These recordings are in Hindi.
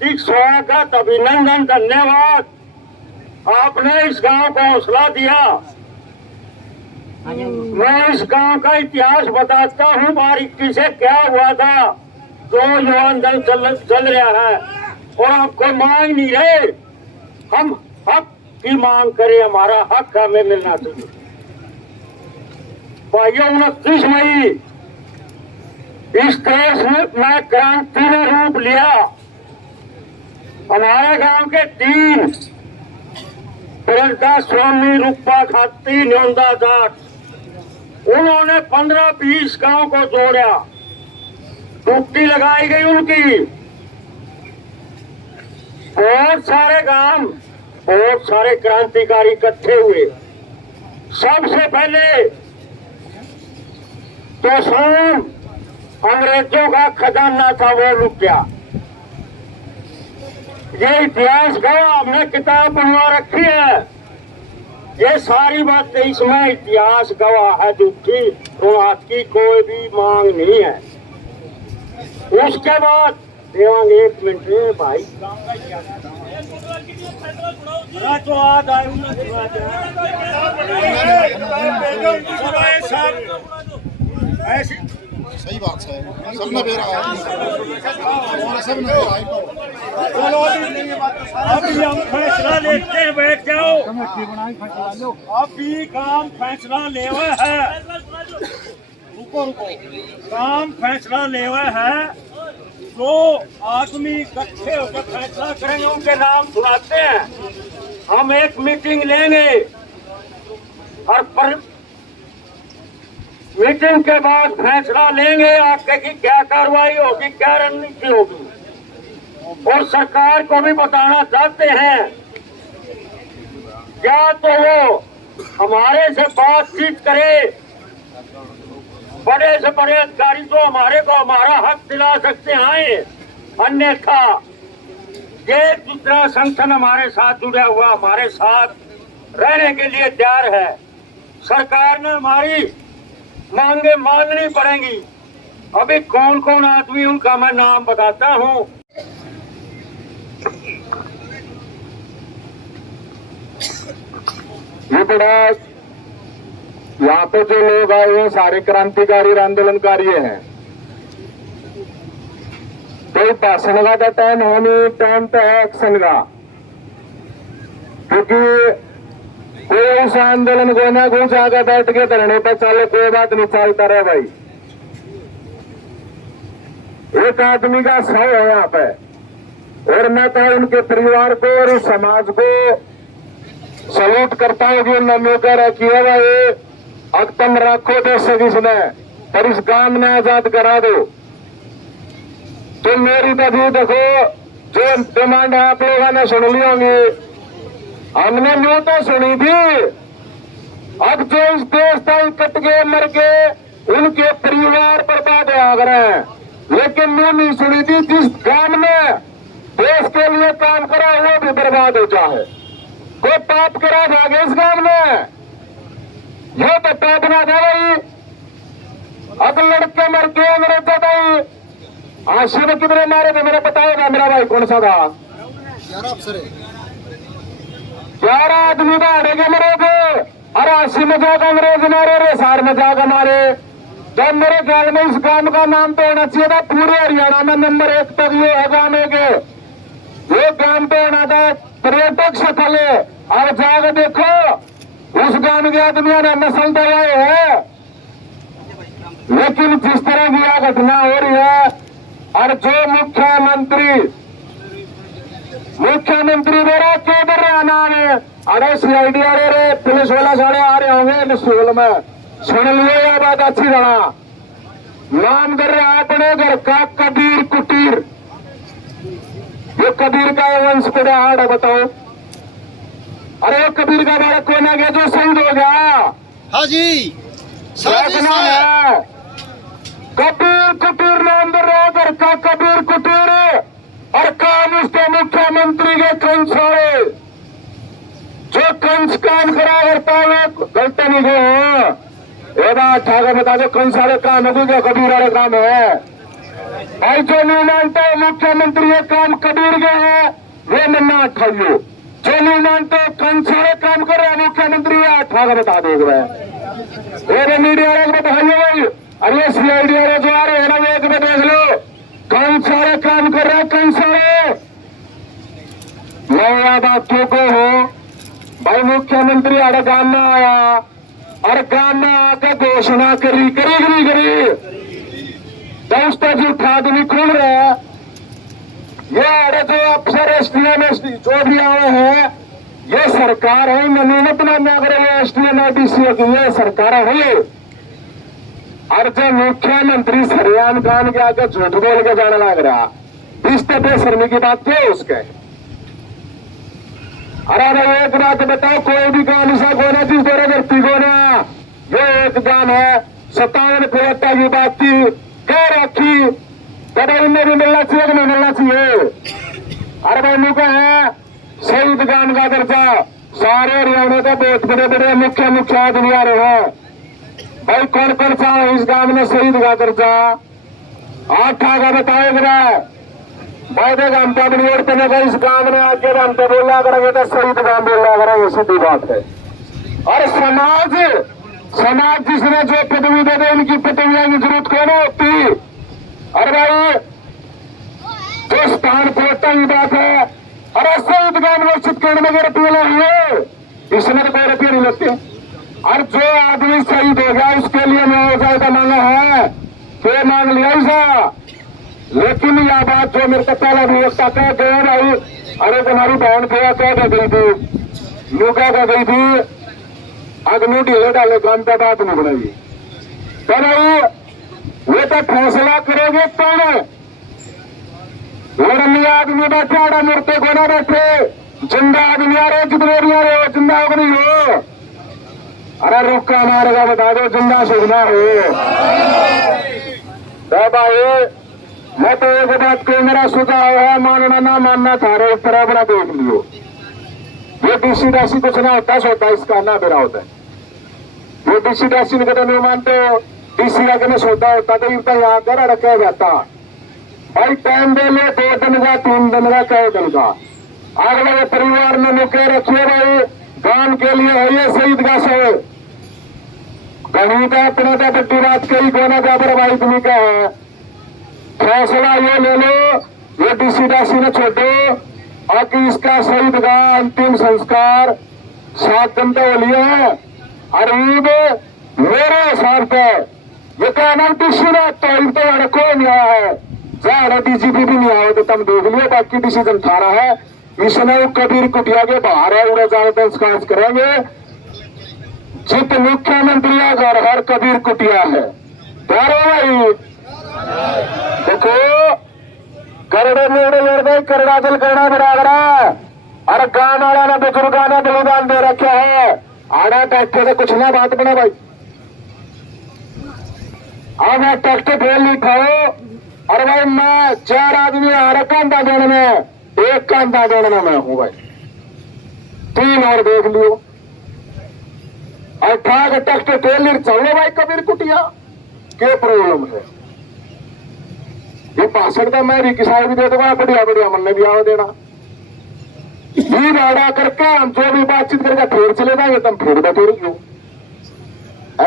हार्दिक स्वागत, अभिनंदन, धन्यवाद। आपने इस गांव को हौसला दिया। मैं इस गांव का इतिहास बताता हूँ, बारीकी से क्या हुआ था। जो आंदोलन चल रहा है और आपको मांग नहीं रहे, हम हक की मांग करें, हमारा हक हमें मिलना चाहिए। भाइयों, 29 मई इस देश में क्रांति ने रूप लिया। हमारे गांव के 3 प्रजा स्वामी, रूपा खाती, न्योंदा जाट, उन्होंने 15-20 गांव को जोड़ा, डुबकी लगाई गई उनकी। बहुत सारे गांव, बहुत सारे क्रांतिकारी इकट्ठे हुए। सबसे पहले तो शाम अंग्रेजों का खजाना था, वो लुट गया। ये इतिहास गवाह, हमने किताब बनवा रखी है। ये सारी बातें इसमें इतिहास गवाह है, झूठी रुआत की कोई भी मांग नहीं है। उसके बाद देवांग 1 मिनट में भाई तो आज आए सही बात है, सबने बेरा अभी हम फैसला लेते हैं, बैठ जाओ। अभी काम फैसला लेवा है, रुको काम फैसला लेवा है। जो आदमी इकट्ठे होकर फैसला करेंगे उनके नाम सुनाते हैं। हम एक मीटिंग लेंगे और मीटिंग के बाद फैसला लेंगे आगे की क्या कार्रवाई होगी, क्या रणनीति होगी। और सरकार को भी बताना चाहते हैं, क्या तो वो हमारे से बातचीत करे, बड़े से बड़े अधिकारी जो हमारे को हमारा हक दिला सकते हैं। अन्यथा ये दूसरा संगठन हमारे साथ जुड़ा हुआ, हमारे साथ रहने के लिए तैयार है। सरकार ने हमारी मांगे माननी पड़ेंगी। अभी कौन कौन आदमी, उनका मैं नाम बताता हूँ। ये बड़ा यहाँ पे जो लोग आए वो सारे क्रांतिकारी और आंदोलनकारी हैं। कोई भाषण का टाइम हो नहीं, टाइम तो है एक्शन का। क्योंकि कोई उस आंदोलन को ना घुस आगे बैठ के धरने पर चलो, कोई बात नहीं, चलता रहे भाई। एक आदमी का 100 है यहाँ पे। और मैं तो उनके परिवार को और इस समाज को सल्यूट करता हूँ कि उन्होंने मौका रखी है भाई। अब तुम रखो देश जिसने, पर इस काम ने आजाद करा दो। तो मेरी तभी देखो, जो डिमांड आप लोगों ने सुन ली होंगी, हमने न्यू तो सुनी थी। अब जो इस देश तक कट गए, मर गए, उनके परिवार बर्बाद हो रहे हैं। लेकिन न्यू नहीं सुनी थी, जिस काम ने देश के लिए काम करा वो भी बर्बाद हो जाए। कोई पाप करा जाएगा इस काम में, ये तो पाप ना था भाई। अब लड़के मर गए अंग्रेजों भाई, आशी में कितने मारे थे मेरे बताएगा मेरा भाई, कौन सा था? 11 आदमी मारेगे मरे थे। और 80 में जाकर अंग्रेज मारे रे, 60 में जाकर मारे। तो मेरे ख्याल में इस गांव का नाम तो होना चाहिए था पूरे हरियाणा में नंबर 1 तक। ये है गांव के, ये गांव तो होना था पर्यटक स्थल है। और जाकर देखो उस गांव के आदमियों ने नस्ल दबाए है। लेकिन जिस तरह की यह घटना हो रही है, और जो मुख्यमंत्री मेरा केंद्र आना है, अरे CID वाले रे पुलिस वाला सारे आ रहे होंगे स्कूल में, सुन लियो यह बात अच्छी तरह। नाम कर रहे अपने घर का कबीर कुटीर। ये कबीर का वंश को हाड़ है, बताओ। अरे कबीर का बालक को ना गया जो शहीद हो गया। हाँ जी, नाम है कबीर कुटीर, नाम कर रहा घर का कबीर कुटीर। और काम उसके मुख्यमंत्री के कंस वाले, जो कंस काम करा करता है गलत नहीं हो। ये बात ठाकर बता दो, कंस वाले काम है क्या कबीर वाले काम है? भाई जो नहीं मानते मुख्यमंत्री ये काम कबीर गए हैं वे मन्ना उठाइयो, जो नहीं मानते कौन सारे काम कर रहे हैं मुख्यमंत्री ये उठा कर बता देगा। मेरे मीडिया वाले बताइए भाई, अरे CID वाले जो आ रहे हैं ना वे एक में देख लो कौन सारे काम कर रहे हैं, कौन सारे नया बातों को हो। भाई मुख्यमंत्री अरे गांव में आया और गांव में आकर घोषणा करी दोस्तों जी आदमी खुल रहा है। ये अरे जो अफसर SDM जो भी आए हैं ये सरकार है, मनीमत नाम अगर ये SDM DCO की ये सरकार है। और जो मुख्यमंत्री सरियान खान के आगे झूठ बोल के जाने लग रहा इस तरह शर्मी की बात क्या है उसके। अरे भाई एक बात बताओ, कोई भी गांव ऐसा गोना जिस दौरे व्यक्ति गोना ये एक गांव है 57 की बात थी कह रखी तब इनमें भी मिलना चाहिए कि नहीं मिलना चाहिए। अरे भाई मुझे है शहीद गांव का दर्जा सारे हरियाणा का बहुत बड़े बड़े मुख्य आदमी आ रहे हैं। भाई कौन कौन सा इस गांव में शहीद का दर्जा 8 का बताएगा भाई देख हम तो अपनी ओर करने का इस गांव में आके हम तो बोला करेंगे तो शहीद गांव बोला करेंगे, सीधी बात है। और समाज जिसने जो पदवी दे दे उनकी पदवियां की जरूरत क्यों नहीं होती। अरे भाई जो स्थान पहुंचता ही बात है। अरे शहीद गांव निश्चित करने में रुपये हुए इसमें तो कोई रुपये नहीं लगते। और जो आदमी शहीद हो गया उसके लिए मुआवजा मांगा है तो मांग लिया ऐसा। लेकिन यह बात जो मेरे को पहला व्यवस्था कह गए भाई, अरे तुम्हारी बहन क्या कह गई थी लुका कह गई थी अग्नि ढीले डाले काम का बात नहीं बनाई। तो भाई वो तो फैसला करोगे कौन है। लड़ने आदमी बैठे आड़ा मूर्ते को ना बैठे जिंदा आदमी आ रहे कितने भी आ रहे हो जिंदा हो नहीं हो। अरे रुक्का मारेगा बता दो जिंदा सुखना हो। तो भाई मैं तो एक बात को मेरा सुझाव है मानना ना मानना था रहे इस तरह बड़ा देख लियो। ये DC कुछ ना होता सोता इसका ना बेरा होता है। ये DC निकट नहीं मानते हो DC का कहने सोता होता तो इतना यहाँ कर रखा जाता। भाई टाइम दे ले 2 दिन का 3 दिन का कई दिन का अगले परिवार में मुके रखिए। भाई गांव के लिए है ये शहीद का सो कहीं का अपना का बट्टी बात कही कोना का पर भाई तुम्हें क्या है फैसला ये ले लो ये DC ने छोड़ो और कि इसका शहीद का अंतिम संस्कार 7 दिन तो हो लिए है। और मेरे हिसाब से ये कहना DC ने तो कोई नहीं आया है चाहे DGP भी नहीं आया तो तुम देख लियो बाकी डिसीजन थारा है। इसने कबीर कुटिया के बाहर है उड़े जाने संस्कार करेंगे। जित मुख्यमंत्री घर हर कबीर कुटिया है भाई देखो करड़े मेड़े लड़ गए करड़ा दिल करना बरागरा। अरे गांव वाला ने बुजुर्गा ने बलिदान दे रखा है आड़ा टैक्टर से कुछ ना बात बना भाई। अब मैं टैक्टर फेल नहीं खाओ। और भाई मैं 4 आदमी आ रहा कांधा देने में 1 कांधा देने में मैं हूं भाई 3 और देख लियो। और ठाक टैक्टर फेल नहीं चलो भाई कबीर कुटिया क्या प्रॉब्लम है। ये भाषण का मैं भी किसान भी दे दूंगा बढ़िया बढ़िया मन ने भी आवा देना भी भाड़ा करके हम जो भी बातचीत करके फिर चले जाएंगे तुम फिर बैठे रहियो।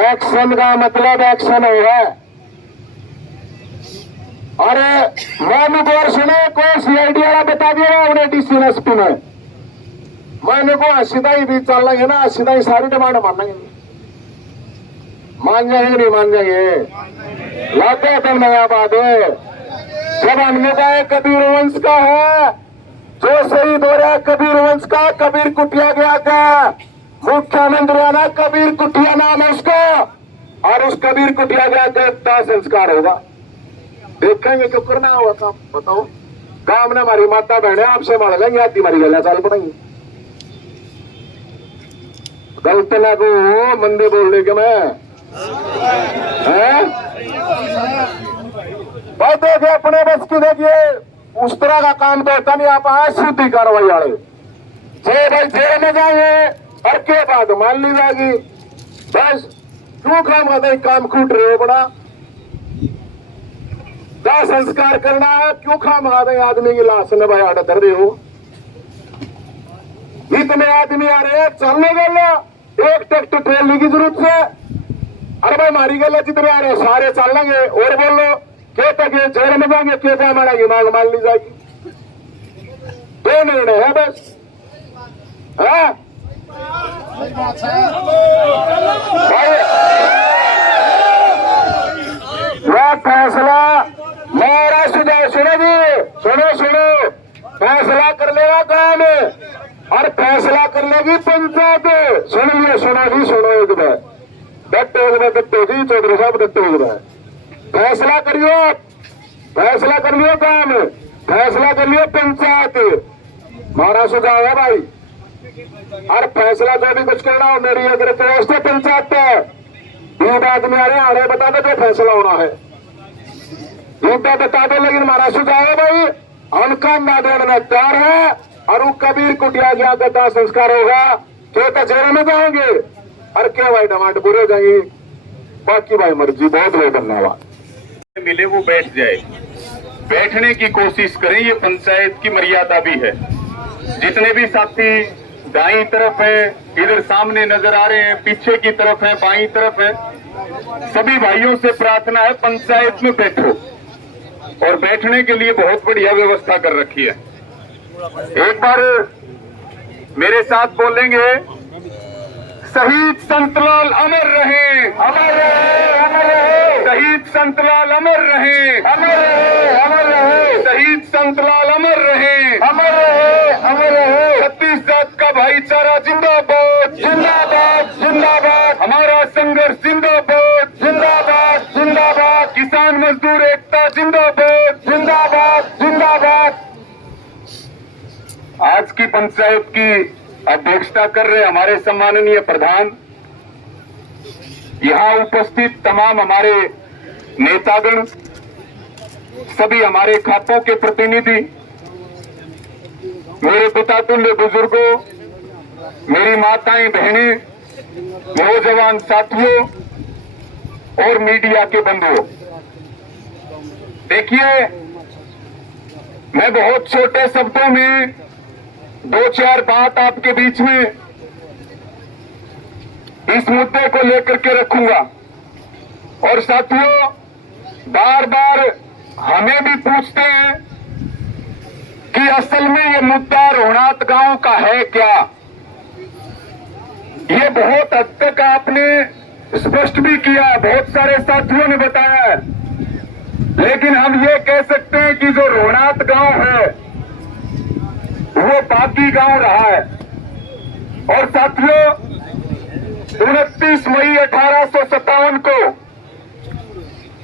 एक्शन का मतलब एक्शन है। अरे मैंने बार सुने कोई CID वाला बता दिया उन्हें DC SP में मैंने को सीधा ही भी चल लेंगे ना सीधा ही सारी डिमांड मान जाएंगे नहीं मान जाएंगे लाते तो नया बात है। जब हमने कहा कबीर वंश का है जो शहीद हो रहा है कबीर वंश का कबीर कुटिया गया का मुख्यमंत्री आना कबीर कुटिया नाम है उसका और उस कबीर कुटिया गया का संस्कार होगा। देखेंगे क्यों करना हुआ काम बताओ। काम ने हमारी माता बहने आपसे मार लेंगे आती हमारी गला चाल पड़ेंगे गलत ना को मंदे बोलने के मैं भाई देखिए अपने बस की देखिए उस तरह का काम तो होता नहीं। आप आए सीधी कार्रवाई वाले जे भाई जेल में जाएंगे और के बात मान ली जाएगी बस क्यों काम करते काम खूट रहे हो बड़ा दाह संस्कार करना है, क्यों खाम आदमी आदमी की लाश ने भाई आड़ा कर रहे हो? इतने आदमी आ रहे हैं, चलने गल एक ट्रैक्टर ट्रेलर की जरूरत है। अरे भाई मारी गल जितने आ रहे हो सारे चल लेंगे। और बोलो क्या तक जेल में जाएंगे, क्या क्या मारेगी, मांग मान ली जाएगी। दो निर्णय है बस। हाँ सही बात है। वह फैसला मेरा सुझाव सुनो जी, सुनो फैसला कर लेगा काम और फैसला कर लेगी पंचायत। सुन लिया, सुनो एक बार दत्तो जी चौधरी साहब दत्तो फैसला करियो, फैसला कर लियो काम, फैसला कर लियो पंचायत। हमारा सुझाव है भाई, और फैसला जो भी कुछ करना हो मेरी अगर व्यवस्था पंचायत पे दो आदमी आ रहे आड़े बता दो जो फैसला होना है यूटा बता दो। लेकिन हमारा सुझाव है भाई, उनका मैदान में तैयार है और वो कबीर कुटिया जहाँ का दाह संस्कार होगा तो जेल में जाएंगे और क्या भाई डिमांड पूरे हो जाएंगी। बाकी भाई मर्जी, बहुत बहुत धन्यवाद। मिले वो बैठ जाए, बैठने की कोशिश करें, ये पंचायत की मर्यादा भी है। जितने भी साथी दाईं तरफ है, इधर सामने नजर आ रहे हैं, पीछे की तरफ है, बाईं तरफ है, सभी भाइयों से प्रार्थना है पंचायत में बैठो और बैठने के लिए बहुत बढ़िया व्यवस्था कर रखी है। एक बार मेरे साथ बोलेंगे, शहीद संतलाल अमर रहे, अमर रहे, अमर रहे, शहीद संतलाल अमर रहे, अमर रहे, अमर रहे, शहीद संतलाल अमर रहे, अमर रहे, अमर रहे, छत्तीस जात का भाईचारा जिंदाबाद, जिंदाबाद, जिंदाबाद, हमारा संघर्ष जिंदाबाद, जिंदाबाद, जिंदाबाद, किसान मजदूर एकता जिंदाबाद, जिंदाबाद, जिंदाबाद। आज की पंचायत की अध्यक्षता कर रहे हमारे सम्माननीय प्रधान, यहां उपस्थित तमाम हमारे नेतागण, सभी हमारे खातों के प्रतिनिधि, मेरे पिता तुल्य बुजुर्गों, मेरी माताएं बहनें, नौजवान साथियों और मीडिया के बंधुओं, देखिए मैं बहुत छोटे शब्दों में दो चार बात आपके बीच में इस मुद्दे को लेकर के रखूंगा। और साथियों, बार बार हमें भी पूछते हैं कि असल में ये मुद्दा रोहनात गांव का है क्या। ये बहुत हद तक आपने स्पष्ट भी किया, बहुत सारे साथियों ने बताया है, लेकिन हम ये कह सकते हैं कि जो रोहनात गांव है वो बाकी गांव रहा है। और साथियों, 29 मई 1857 को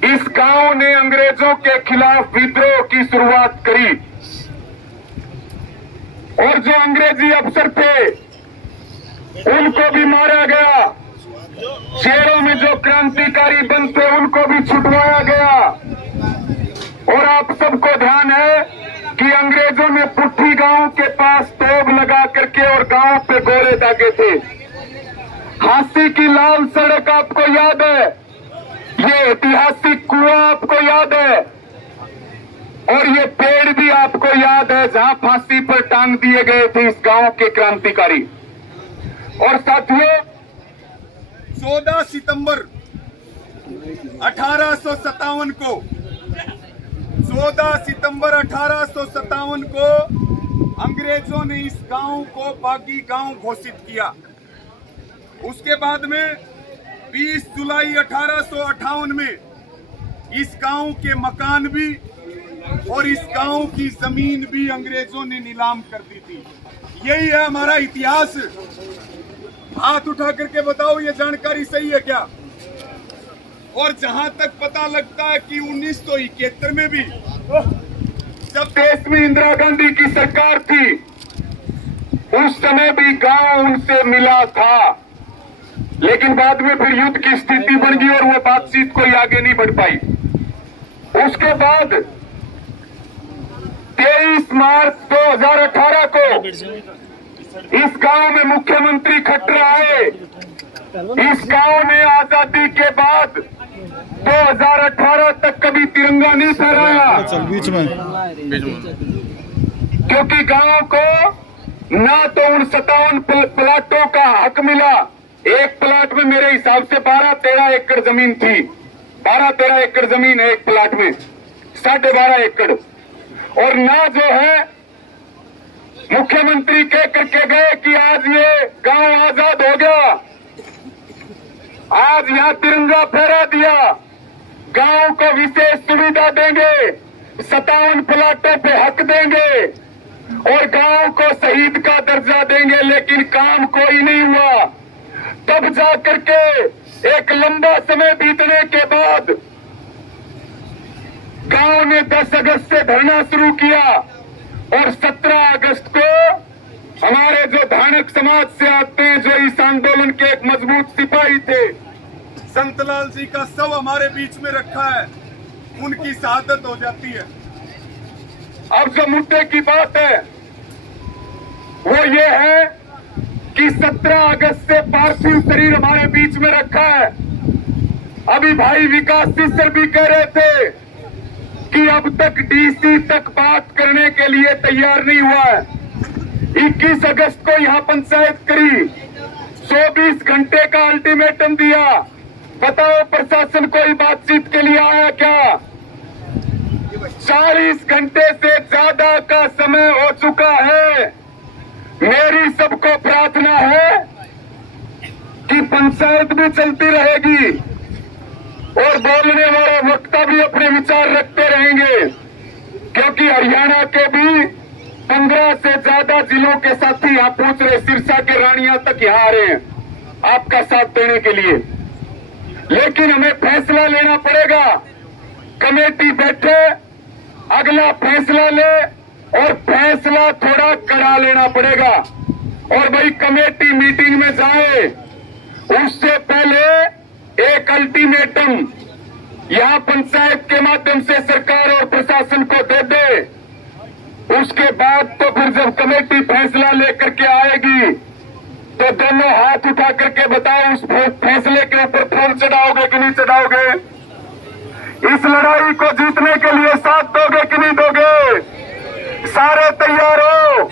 इस गांव ने अंग्रेजों के खिलाफ विद्रोह की शुरुआत करी और जो अंग्रेजी अफसर थे उनको भी मारा गया, शहरों में जो क्रांतिकारी बंद थे उनको भी छुटवाया गया। और आप सबको ध्यान है कि अंग्रेजों ने पुट्ठी गांव के पास तोप लगा करके और गांव पे गोले दागे थे। हांसी की लाल सड़क आपको याद है, ये ऐतिहासिक कुआं आपको याद है और ये पेड़ भी आपको याद है जहां फांसी पर टांग दिए गए थे इस गांव के क्रांतिकारी। और साथियों, 14 सितंबर 1857 को 14 सितंबर 1857 को अंग्रेजों ने इस गांव को बागी गांव घोषित किया। उसके बाद में 20 जुलाई 1858 में इस गांव के मकान भी और इस गांव की जमीन भी अंग्रेजों ने नीलाम कर दी थी। यही है हमारा इतिहास। हाथ उठा करके बताओ ये जानकारी सही है क्या? और जहां तक पता लगता है कि 1971 में भी जब देश में इंदिरा गांधी की सरकार थी उस समय भी गांव उनसे मिला था, लेकिन बाद में फिर युद्ध की स्थिति बन गई और वो बातचीत कोई आगे नहीं बढ़ पाई। उसके बाद 23 मार्च 2018 को इस गांव में मुख्यमंत्री खट्टर आए। इस गांव ने आजादी के बाद 2018 तक कभी तिरंगा नहीं फहराया, चल बीच में क्योंकि गांव को ना तो उन 57 प्लाटों का हक मिला। एक प्लाट में मेरे हिसाब से 12-13 एकड़ जमीन थी, 12-13 एकड़ जमीन है एक प्लाट में, 12.5 एकड़। और ना जो है मुख्यमंत्री कह करके गए कि आज ये गांव आजाद हो गया, आज यहां तिरंगा फहरा दिया, गांव को विशेष सुविधा देंगे, 57 प्लाटों पे हक देंगे और गांव को शहीद का दर्जा देंगे, लेकिन काम कोई नहीं हुआ। तब जाकर के एक लंबा समय बीतने के बाद गांव ने 10 अगस्त से धरना शुरू किया और 17 अगस्त को हमारे जो धानक समाज से आते हैं, जो इस आंदोलन के एक मजबूत सिपाही थे, संतलाल जी का शव हमारे बीच में रखा है, उनकी शहादत हो जाती है। अब जो मुद्दे की बात है वो ये है कि 17 अगस्त से पार्थिव शरीर हमारे बीच में रखा है। अभी भाई विकास सिस्टर भी कह रहे थे कि अब तक डीसी तक बात करने के लिए तैयार नहीं हुआ है। 21 अगस्त को यहां पंचायत करी, 24 घंटे का अल्टीमेटम दिया। बताओ प्रशासन कोई बातचीत के लिए आया क्या? 40 घंटे से ज्यादा का समय हो चुका है। मेरी सबको प्रार्थना है कि पंचायत भी चलती रहेगी और बोलने वाले वक्ता भी अपने विचार रखते रहेंगे, क्योंकि हरियाणा के भी 15 से ज्यादा जिलों के साथी यहाँ पहुंच रहे, सिरसा के रानिया तक यहाँ आ रहे हैं आपका साथ देने के लिए। लेकिन हमें फैसला लेना पड़ेगा। कमेटी बैठे, अगला फैसला ले और फैसला थोड़ा कड़ा लेना पड़ेगा। और भाई कमेटी मीटिंग में जाए उससे पहले एक अल्टीमेटम यहां पंचायत के माध्यम से सरकार और प्रशासन को दे दे। उसके बाद तो फिर जब कमेटी फैसला लेकर के आएगी तो दोनों हाथ उठा करके बताओ उस फैसले के ऊपर फूल चढ़ाओगे कि नहीं चढ़ाओगे? इस लड़ाई को जीतने के लिए साथ दोगे कि नहीं दोगे? सारे तैयार हो?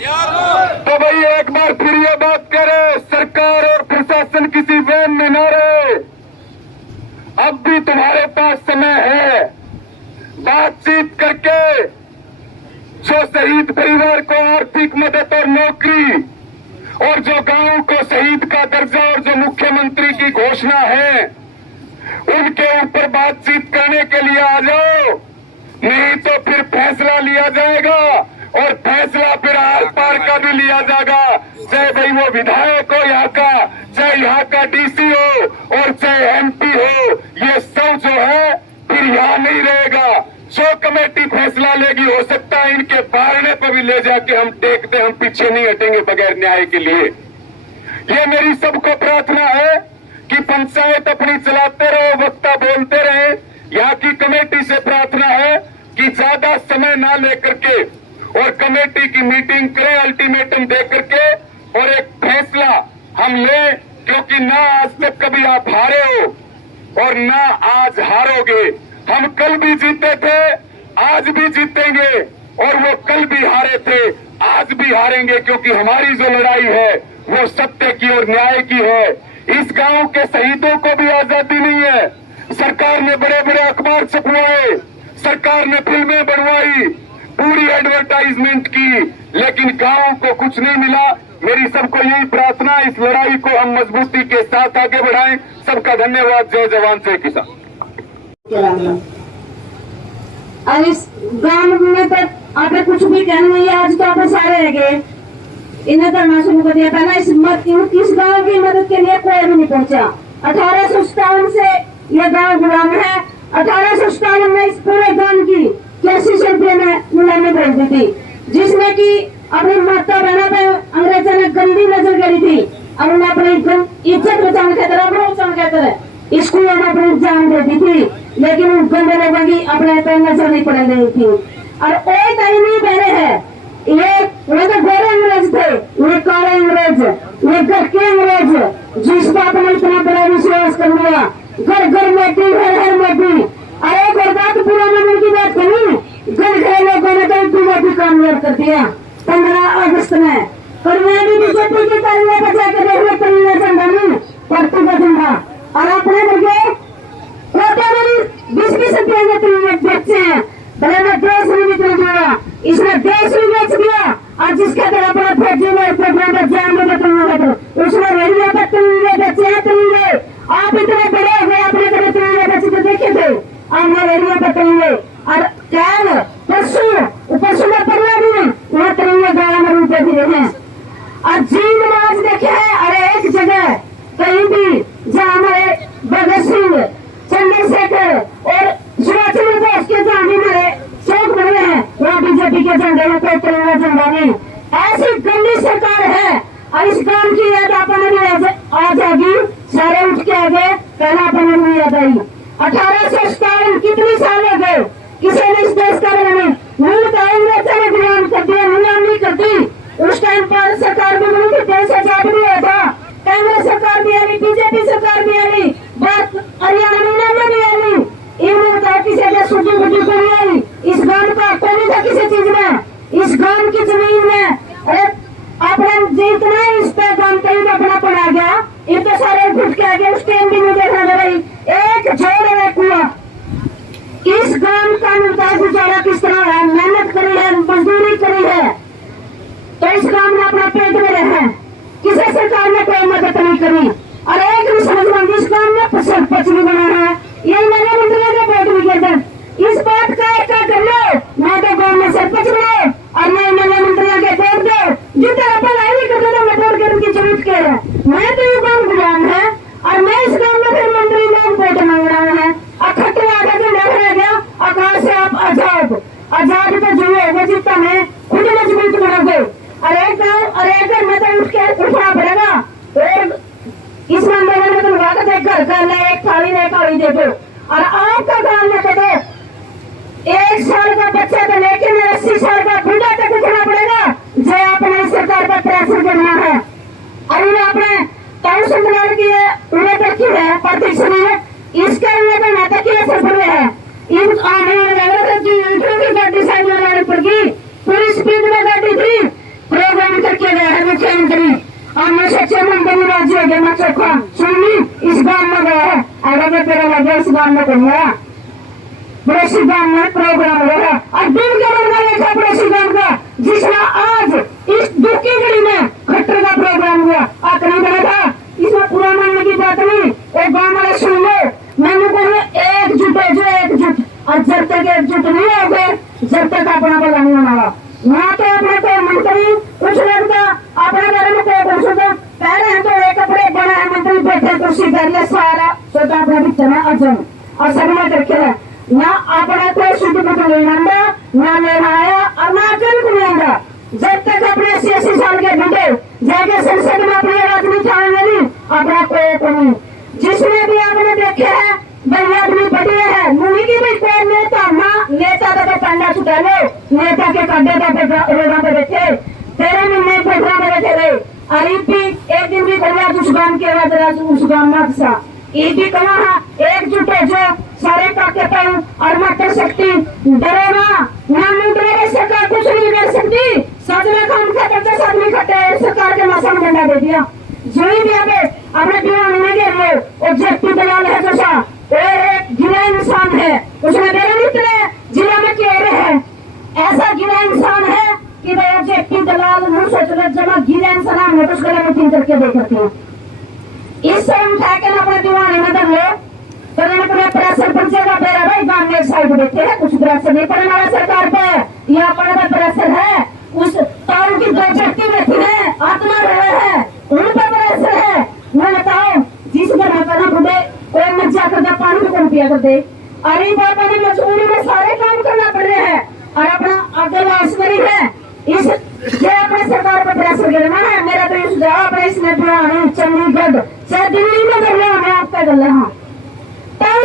तो भाई एक बार फिर ये बात करें, सरकार और प्रशासन किसी वहम में न रहे। अब भी तुम्हारे पास समय है, बातचीत करके जो शहीद परिवार को आर्थिक मदद और नौकरी और जो गांव को शहीद का दर्जा और जो मुख्यमंत्री की घोषणा है उनके ऊपर बातचीत करने के लिए आ जाओ, नहीं तो फिर फैसला लिया जाएगा और फैसला फिर आर पार का भी लिया जाएगा। चाहे भाई वो विधायक हो यहाँ का, चाहे यहाँ का डीसी हो और चाहे एमपी हो, ये सब जो है फिर यहाँ नहीं रहेगा। जो कमेटी फैसला लेगी हो सकता है इनके बारने पर भी ले जाके हम टेक दे, हम पीछे नहीं हटेंगे बगैर न्याय के लिए। ये मेरी सबको प्रार्थना है कि पंचायत अपनी चलाते रहो, वक्ता बोलते रहे। यहाँ की कमेटी से प्रार्थना है कि ज्यादा समय ना लेकर के और कमेटी की मीटिंग करें, अल्टीमेटम दे करके और एक फैसला हम लें, क्योंकि ना आज तक कभी आप हारे हो और ना आज हारोगे। हम कल भी जीते थे, आज भी जीतेंगे और वो कल भी हारे थे, आज भी हारेंगे, क्योंकि हमारी जो लड़ाई है वो सत्य की और न्याय की है। इस गांव के शहीदों को भी आजादी नहीं है। सरकार ने बड़े बड़े अखबार छपवाए, सरकार ने फिल्में बनवाई, पूरी एडवर्टाइजमेंट की, लेकिन गांव को कुछ नहीं मिला। मेरी सबको यही प्रार्थना, इस लड़ाई को हम मजबूती के साथ आगे बढ़ाएं। सबका धन्यवाद। जय जवान जय किसान। और इस गांव में तो आपने कुछ भी कहना नहीं है। आज तो आप सारे रह गए, इन्हें करना शुरू कर दिया। पहला इस गांव की मदद के लिए कोई भी नहीं पहुंचा। 1857 से यह गांव गुलाम है। 1857 में इस पूरे गांव की कैसी शक्ति में गुलामी कर दी थी, जिसमें कि अपनी माता बहना पे अंग्रेजों ने गंदी नजर करी थी और उन्हें अपनी इज्जत बचाने के तरह के तरह स्कूलों में अपनी जान दे दी थी, लेकिन उन गंदे लोगों की अपने पे नजर नहीं पड़ने दी थी। और एक नहीं बहने हैं, ये तो गोरे अंग्रेज थे, ये काले अंग्रेज, ये गटके अंग्रेज, जिस बात में इतना बड़ा विश्वास कर लिया घर घर मोदी, घर घर मोदी। अरे गुरदास पुराना मन की बात करूं, घर घर लोगों ने तो बीजेपी कामयाब कर दिया 15 अगस्त में। और मैं भी बीजेपी के तरह बचा के देख लो, तिरंगा झंडा नहीं, पड़ती का झंडा। और अपने बल्कि कोटा में 20-20 रुपये में तिरंगे बेचते हैं, भले मैं देश नहीं बेच दिया, इसने देश भी बेच दिया। और जिसके तरह अपना फौजी में जान में तिरंगे, उसने रेडियो पर तिरंगे बेचे हैं, तिरंगे। आप इतने बड़े हो गए, अपने तरह तिरंगे बेचे तो देखे थे, हमने रेडियो पर तिरंगे। और कल परसों में पढ़ना भी नहीं, वहाँ तिरंगे गाड़ा में रूपे भी रहे हैं। और जींद आज देखे है, अरे एक जगह कहीं भी जहाँ हमारे भगत सिंह, चंद्रशेखर और सुभाष चंद्र बोस के जहाँ भी मेरे चौक बने हैं, वहाँ बीजेपी के झंडे में कोई तिरंगा झंडा नहीं। ऐसी गंदी सरकार है। और इस काम की याद आपने भी आ जाएगी, सारे उठ के आ गए, पहला अपने नहीं याद आई। 1857 कितनी साल हो गए, किसी ने इस देश का नहीं गुलाम कर दिया, नीलामी कर दी। उस टाइम पर सरकार भी मिली थी, देश आजाद नहीं हुआ था, कांग्रेस सरकार भी आई, बीजेपी सरकार भी आई, बात हरियाणा में भी आई। इन्होंने बताया किसी ने सूची बुटी को नहीं आई, इस गांव का कोई था किसी चीज में, इस गांव की जमीन में। अरे आपने जितना इस पे गांव कहीं अपना पड़ा गया, ये तो सारे घुट के आ गए, उस टाइम भी नहीं देखा गया। एक जोड़ है कुआ, इस गांव का निर्धारित गुजारा किस तरह है, मेहनत करी है, मजदूरी करी है, तो इस गांव में अपना पेट में रहे, किसी सरकार ने कोई मदद नहीं करी। और एक भी समझ इस गांव में सरपंच भी बना है, यही मैंने मंत्री के पेट में गिर। इस बात का एक कर लो, मैं तो गांव में सरपंच बनाओ और मैं मैंने मंत्रियों के पेट दो, जितने अपन आई नहीं करते मैं वोट करने की जरूरत क्या है। मैं तो ये गांव गुलाम है और मैं इस गांव में फिर मंत्री लोग वोट मांग रहा है। अखट्टे आगे तो लग रह गया, आकाश से आप आजाद आजाद तो जो होगा जितना मैं खुद मजबूत बनाओगे। अरे गाँव अरे घर में तो उठ के उठना पड़ेगा। और इस मामले में तो वादा एक घर का ले, एक थाली दे दो। और आपका गाँव में तो 1 साल का बच्चा तो लेकिन 80 साल का बूढ़ा तक उठना पड़ेगा, जो आपने सरकार पर प्रेशर करना है। और उन्हें अपने टाउन संभाल की उन्हें रखी है प्रतिष्ठा है, इसके लिए तो नाटक की असर पड़ रहे हैं। इन आने की गाड़ी साइड में लाने पड़गी, पूरी स्पीड में गाड़ी थी, प्रोग्राम करके गया है मुख्यमंत्री। और मैं सच्चे मन बनी राज्य हो गया, मैं चौखा सुनी इस गांव में गया है, अगर मैं तेरा लगा इस गांव में कहूंगा पड़ोसी गांव में प्रोग्राम हो रहा है। और दिन के बन था पड़ोसी गांव का, जिसमें आज इस दुख की घड़ी में खट्टर का प्रोग्राम हुआ, आकड़ी बना था। इसमें पूरा मानने की बात नहीं, और गांव वाले सुन लो, मैंने बोला एकजुट है, जो एकजुट, और जब तक एकजुट नहीं हो गए जब तक अपना भला नहीं होना। वहाँ तो अपने कोई मंत्री कुछ लगता अपने बारे में कोई कुछ होता, पहले हैं तो एक कपड़े बना है मंत्री बैठे कुर्सी कर लिया, सारा सोचा अपने भीतर में अजम और सब में रखे है ना, अपने कोई शुद्ध कुछ नहीं आंदा, ना लेना आया और ना कल को नहीं आंदा। जब तक अपने 80 साल के बूढ़े जाके संसद में अपनी आवाज नहीं उठाएंगे नहीं, अपना कोई नहीं। जिसमें भी आपने देखे है भाई आदमी बढ़िया है, मुझे की भी कोई नेता ना नेता तो पंडा छुटा लो, नेता के कड्डे रोडों पे बैठे, तेरे में नहीं बैठा में बैठे रहे। अरे भी एक दिन भी बढ़िया उस गांव के बाद उस गांव में सा ये भी कहा एकजुट है, जो सारे काके पाऊ और मात्र शक्ति डरेगा ना डरे, सरकार कुछ नहीं कर सकती। साजरा काम खटे साथ में खटे सरकार के मौसम डंडा दे दिया। जो भी अपने दीवान में गए वो जगती दलाल है, जैसा एक गिरा इंसान है, उसने मेरे मित्र जिला में कह रहे हैं ऐसा गिरा इंसान है कि भाई जगती दलाल मुझ सोच रहे जब गिरा इंसान हम तो उसको मीटिंग करके दे करते हैं। इस समय उठा के ना अपने दीवाने में दर लो, तो अपने प्रेशर पंचेगा पेरा भाई गांव में एक साइड बैठे हैं, कुछ प्रेशर नहीं पड़ने वाला सरकार पे, यह अपना प्रेशर है। उस टाउन की 2 व्यक्ति बैठी है, आत्मा रहे हैं, उन पर प्रेशर है। मैं बताओ जिस घर का ना बुढ़े कोई मज्जा कर दे, पानी को कौन पिया कर दे, अरे बाबा ने मजबूरी में सारे काम करना पड़ रहे हैं और अपना आगे लाशमरी है। इस ये अपने सरकार पर प्रेशर गिरना है। मेरा तो ये सुझाव अपने इसमें पुरानी चंडीगढ़ चाहे दिल्ली में कर रहे हैं, आपका कर रहे हैं टाउन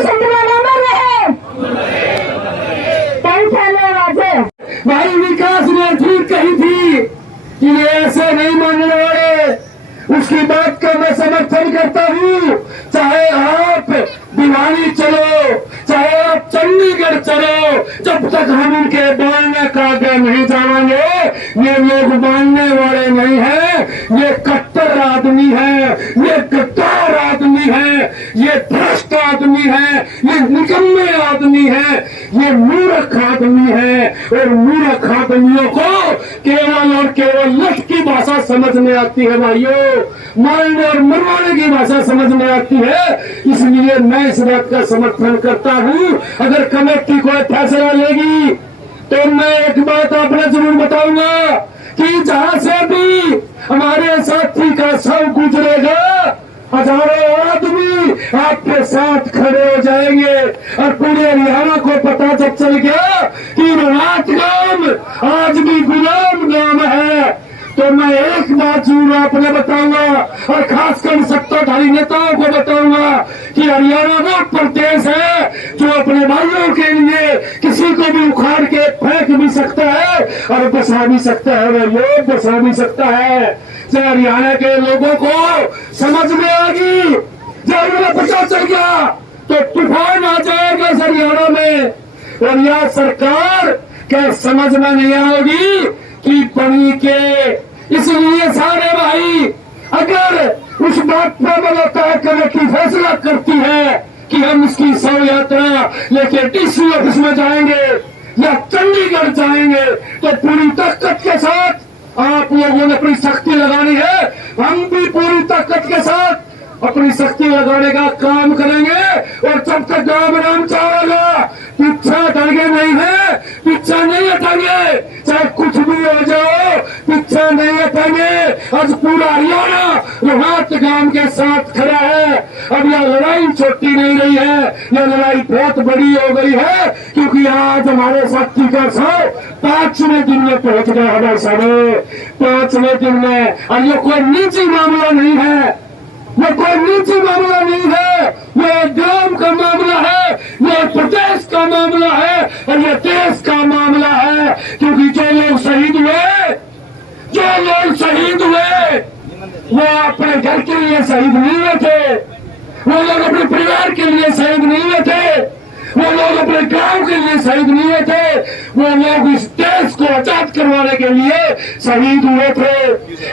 भाई विकास ने ठीक कही थी कि ये ऐसे नहीं मानने वाले, उसकी बात का मैं समर्थन करता हूँ। चाहे आप भिवानी चलो, चाहे आप चंडीगढ़ चलो, जब तक हम उनके बोलने का आगे नहीं जाएंगे, ये लोग मानने वाले नहीं है। ये कट्टर आदमी है, ये गद्दार आदमी है, ये भ्रष्ट आदमी है, ये निकम्मे आदमी है, ये मूर्ख आदमी है। और मूर्ख आदमियों को केवल और केवल लठ की भाषा समझ में आती है भाइयों, मारने और मरवाने की भाषा समझ में आती है। इसलिए मैं इस बात का समर्थन करता हूं, अगर कमेटी कोई फैसला लेगी तो मैं एक बात आपने जरूर बताऊंगा कि जहां से भी हमारे साथी का शव गुजरेगा, हजारों आदमी आपके साथ खड़े हो जाएंगे। और पूरे हरियाणा को पता जब चल गया कि रात गांव आज भी गुलाम गांव है, तो मैं एक बात जरूर आपने बताऊंगा और खासकर सत्ताधारी नेताओं को बताऊंगा कि हरियाणा वो प्रदेश है जो अपने भाइयों के लिए किसी को भी उखाड़ के फेंक भी सकता है और बसा भी सकता है। भाइयों, बसा भी सकता है। जब हरियाणा के लोगों को समझ में आ गई, जब उन्हें पता चल गया, तो तूफान आ जाएगा इस हरियाणा में। और यह सरकार क्या समझ में नहीं आएगी कि बनी के, इसलिए सारे भाई अगर उस बात पर बनता है कमेटी फैसला करती है कि हम इसकी शव यात्रा लेके डीसी ऑफिस में जाएंगे या चंडीगढ़ जाएंगे, तो पूरी ताकत के साथ आप लोगों ने अपनी शक्ति लगानी है। हम भी पूरी ताकत के साथ अपनी शक्ति लगाने का काम करेंगे। और जब तक गांव में नाम चाहेगा, पीछा हटेंगे नहीं है, पीछा नहीं हटेंगे, चाहे कुछ भी हो जाओ, पीछा नहीं हटेंगे। आज पूरा हरियाणा रोहत गांव के साथ खड़ा है। अब यह लड़ाई छोटी नहीं रही है, यह लड़ाई बहुत बड़ी हो गई है, क्योंकि आज हमारे साथी का शव 5वें दिन में पहुंच गया हमारे सामने, 5वें दिन में। और ये कोई निजी मामला नहीं है, ये कोई निजी मामला नहीं है, ये ग्राम का मामला है, ये प्रदेश का मामला है और ये देश का मामला है। क्योंकि जो लोग शहीद हुए, वो अपने घर के लिए शहीद नहीं हुए थे, वो लोग अपने परिवार के लिए शहीद नहीं हुए थे, वो लोग अपने गांव के लिए शहीद नहीं हुए थे, वो लोग इस देश को आजाद करवाने के लिए शहीद हुए थे।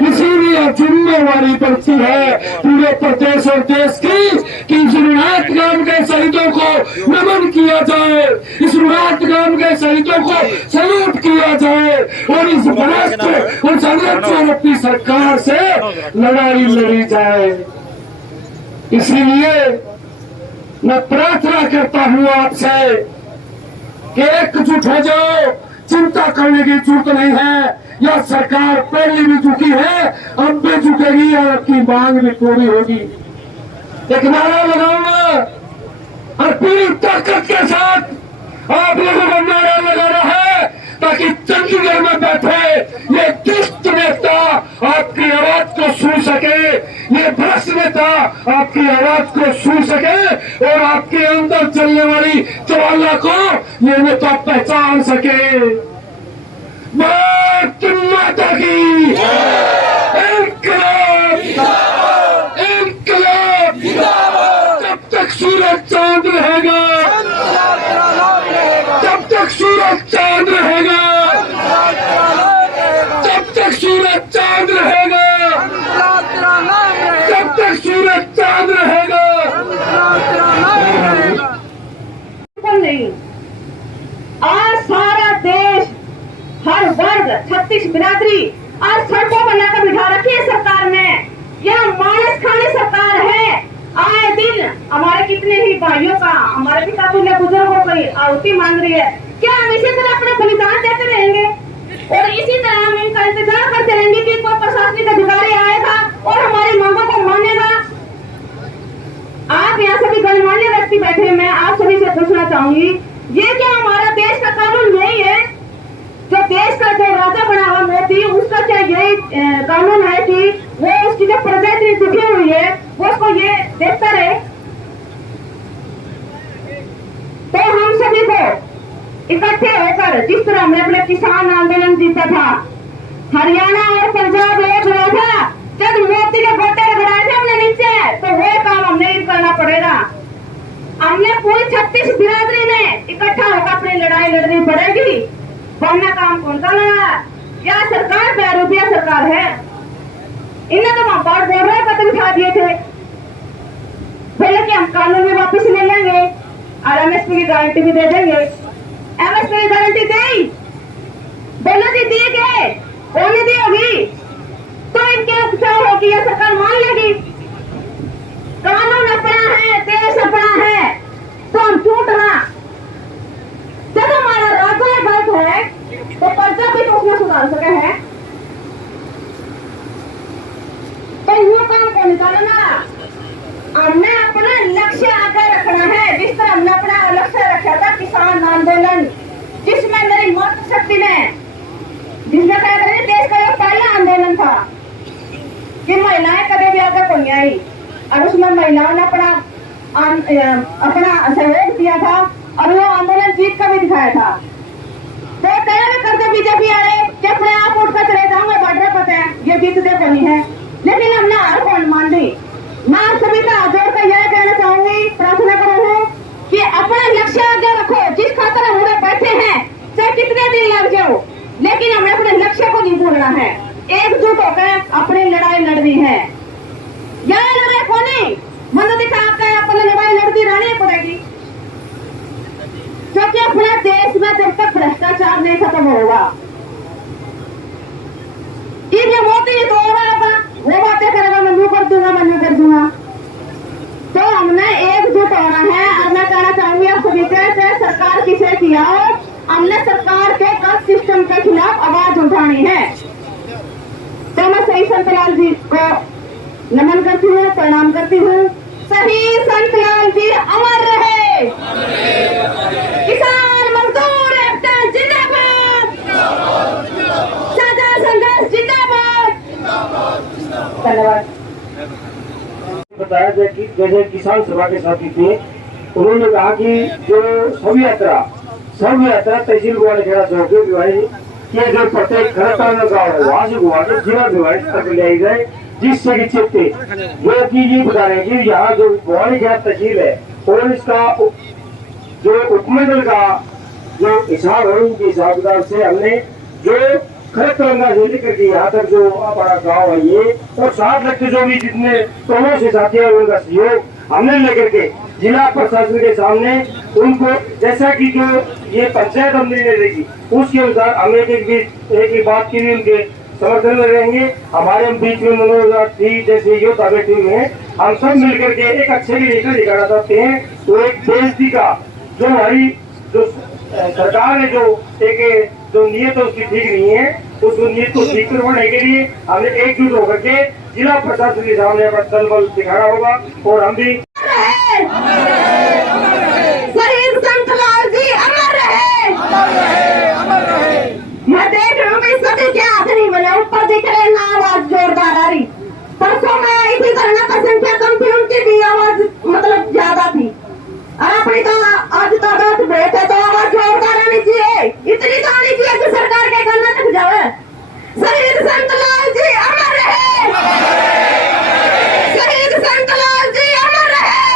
इसीलिए जिम्मेवारी बनती है पूरे प्रदेश और देश की कि इस रोहत गांव के शहीदों को नमन किया जाए, इस रोहत गांव के शहीदों को सैल्यूट किया जाए और इस भ्रष्ट और संरक्षण सरकार से लड़ाई लड़ी जाए। इसीलिए मैं प्रार्थना करता हूं आपसे कि एकजुट हो जाओ, चिंता करने की जरूरत नहीं है। यह सरकार पहले भी झुकी है, अब भी झुकेगी और आपकी मांग भी पूरी होगी। एक नारा लगाऊंगा और पूरी ताकत के साथ आप लोगों को नारा लगाना है, ताकि चंडीगढ़ में बैठे ये दुष्ट नेता आपकी आवाज को सुन सके, ये भ्रष्ट नेता आपकी आवाज को सुन सके और आपके अंदर चलने वाली ज्वाला को ये नेता पहचान सके। भारत माता की इंकलाब, इंकलाब। जब तक सूरज चांद रहेगा, जब तक सूरज चांद रहेगा, जब तक सूरज चांद रहेगा, जब तक सूरज चांद रहेगा। नहीं, आज सारा देश, हर वर्ग, 36 बिरादरी आज सड़कों पर लाकर बिठा रखी है सरकार ने। यह मानस खानी सरकार है। आए दिन हमारे कितने ही भाइयों का, हमारे पिता तुल्य बुजुर्ग हो गई आहुति मांग रही है। क्या हम इसी तरह अपने बलिदान देते रहेंगे और इसी तरह हम इनका इंतजार करते रहेंगे कि कोई प्रशासनिक अधिकारी आएगा और हमारी मांगों को मानेगा? आप यहाँ सभी गणमान्य व्यक्ति बैठे हैं, मैं आप सभी से पूछना चाहूंगी, ये क्या हमारा देश का कानून नहीं है? जो देश का जो राजा बना हुआ मोदी, उसका क्या यही कानून है कि वो उसकी जो प्रजा इतनी दुखी हुई है वो उसको ये देखता रहे? तो हम सभी को इकट्ठे होकर, जिस तरह हमने अपने किसान आंदोलन जीता था, हरियाणा और पंजाब एक हुआ था, जब मोदी के गोटे रगड़ाए थे हमने नीचे, तो वो काम हमने ही करना पड़ेगा। लड़नी पड़ेगी, वरना काम कौन सा लगा? क्या सरकार बेरूपिया सरकार है? इन्हें तो वहां बाढ़ बोल रहे पता उठा दिए थे, बोले कि हम कानून में वापस ले लेंगे और एमएसपी की गारंटी भी दे देंगे। एमएसपी की गारंटी दी, बोलो जी दी के कौन दी होगी? तो इनके उपचार होगी, ये सरकार मान लेगी। कानून अपना है, देश अपना है, तो हम क्यों डरा? जब हमारा राज्य गलत है तो प्रजा भी तो उसमें सुधार सके है, तो यूं काम को निकालना। हमने अपना लक्ष्य आगे रखना है, जिस तरह हमने अपना लक्ष्य रखा था किसान आंदोलन, जिसमें मेरी मातृ शक्ति ने, जिसमें कहा था देश का यह पहला आंदोलन था कि महिलाएं कभी भी आगे नहीं आई, और उसमें महिलाओं ने अपना सहयोग दिया था और वो आंदोलन जीत कर भी दिखाया था। तो तैयारी करते बीजेपी आ रहे कि अपने आप उठकर चले जाऊंगा, बॉर्डर पता है ये जीतते बनी है, लेकिन हमने हार कौन मान ली। मैं आप सभी का हाथ जोड़कर यह कहना चाहूंगी, प्रार्थना करूंगी कि अपना लक्ष्य आगे रखो, जिस खातर हम उधर बैठे हैं, चाहे कितने दिन लग जाओ, लेकिन हमें अपने लक्ष्य को नहीं भूलना है, एकजुट होकर अपनी लड़ाई लड़नी है। यह लड़ाई कोनी मन दिखा कर अपनी लड़ाई लड़ती रहनी पड़ेगी, क्योंकि अपने देश में जब तक भ्रष्टाचार नहीं खत्म होगा, ये मोदी तो होगा, वो बातें करेगा मैं यूं कर दूंगा, मैं यूं कर दूंगा। तो हमने एकजुट होना है। और मैं कहना चाहूंगी आप सभी से, सरकार किसे किया हो, हमने सरकार के गलत सिस्टम के खिलाफ आवाज उठानी है। तो मैं सही संतलाल जी को नमन करती हूँ, प्रणाम करती हूँ। सही संतलाल जी अमर रहे। किसान मजदूर एकता जिंदाबाद, साझा संघर्ष जिंदाबाद। धन्यवाद। बताया कि जैसे किसान सभा के साथी थे, उन्होंने कहा कि जो सब यात्रा तहसील ग्वाड़खेड़ा चौक के विभाजित के जो प्रत्येक खरताना गाँव है वहाँ से घुमा के जिला विभाजित तक ले आई जाए, जिससे कि चित्ते जो कि ये बता रहे हैं कि यहाँ जो ग्वाड़खेड़ा तहसील है और इसका जो उपमंडल का जो हिसाब है, उनके हिसाब किताब से हमने जो खरताना से लेकर के यहाँ तक जो हमारा गाँव है ये, और 7 लाख जो भी जितने प्रमुख से साथी है उनका सहयोग हमने लेकर के जिला प्रशासन के सामने उनको, जैसा कि जो ये पंचायत हम निर्णय लेगी उसके अनुसार हम एक बात की भी उनके समर्थन में रहेंगे। हमारे बीच में मनोज थी जैसे योद्धा बैठे हुए हैं, हम सब मिलकर के एक अच्छे की नीति दिखाना चाहते हैं। तो एक देश का जो हमारी जो सरकार है, जो नीयत है उसकी ठीक नहीं है, उस नीयत को ठीक करवाने के लिए हमें एकजुट होकर के जिला प्रशासन के सामने अपना दल बल दिखाना होगा। और हम भी शहीद संतलाल जी अमर रहे। मैं देख रहा हूँ कि सभी के हाथ नहीं बने, ऊपर दिख रहे ना आवाज जोरदार आ रही। परसों में आई थी, धरना का संख्या कम थी, उनकी भी आवाज मतलब ज्यादा थी, और अपनी तो आज तादाद बहुत है, तो आवाज जोरदार आनी चाहिए, इतनी तो आनी चाहिए कि सरकार के गन्ना तक जावे। शहीद संतलाल जी अमर रहे। शहीद संतलाल जी अमर रहे।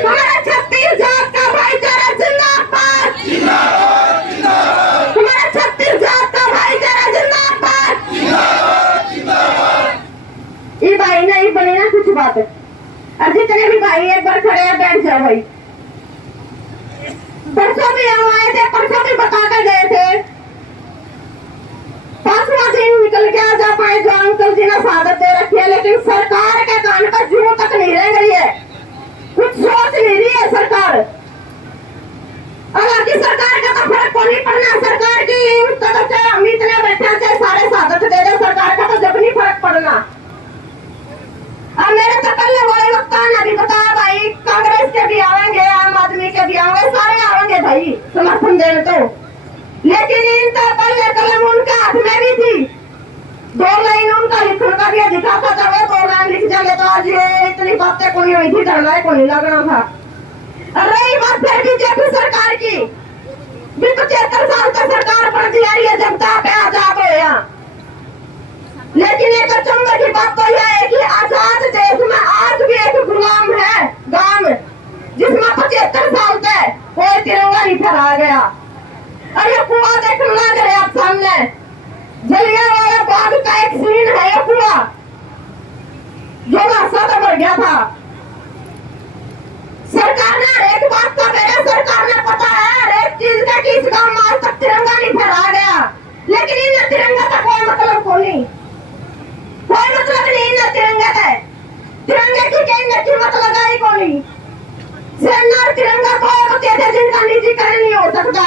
हमारा छत्तीस जात का भाईचारा जिंदाबाद। हमारा छत्तीस जात का भाईचारा जिंदाबाद। ये भाई नहीं बने ना कुछ बात, और जितने भी भाई एक बार खड़े हैं बैठ जाओ भाई। परसों भी हम आए थे, परसों भी बता कर गए थे, 5वां दिन निकल गया जब आए जो अंकल जी ने स्वागत दे रखी है, लेकिन सरकार के कान का जू तक नहीं रह रही है, कुछ सोच नहीं रही है सरकार। अगर की सरकार का तो फर्क को नहीं पड़ना, सरकार की तरफ से हम इतने बैठे थे सारे स्वागत दे रहे, सरकार का तो जब नहीं फर्क पड़ना। अब मेरे तो कल वही वक्ता ने भी बताया भाई, कांग्रेस के भी आएंगे, आम आदमी के भी आएंगे, सारे आएंगे भाई समर्थन देने तो, लेकिन इनका पल्ले कलम उनके हाथ में भी थी, 2 लाइन उनका लिखने का भी अधिकार था, जब 2 लाइन लिख जाए तो आज ये इतनी बातें कोई हुई थी, धरना को नहीं लगना था। रही बात फिर बीजेपी सरकार की, भी 75 साल का सरकार पर दिया है, जनता पे आजाद हो यहाँ, लेकिन एक चंबर की बात तो यह है कि आजाद देश में आज भी एक गुलाम है गांव, जिसमें 75 साल के कोई तिरंगा नहीं फहरा गया। अरे कुआं देखने लग रहे आप सामने, जलियांवाला बाग का एक सीन है ये कुआं, जो हादसा तो मर गया था। सरकार ने हर एक बात का मेरे सरकार ने पता है हर एक चीज का कि इस गांव में आज तक तिरंगा नहीं फहरा गया, लेकिन इन तिरंगा का कोई मतलब को नहीं, कोई मतलब नहीं इन तिरंगा का। तिरंगे की कहीं कीमत लगाई को नहीं। सेना और तिरंगा को होते थे जिनका निजीकरण नहीं हो सकता,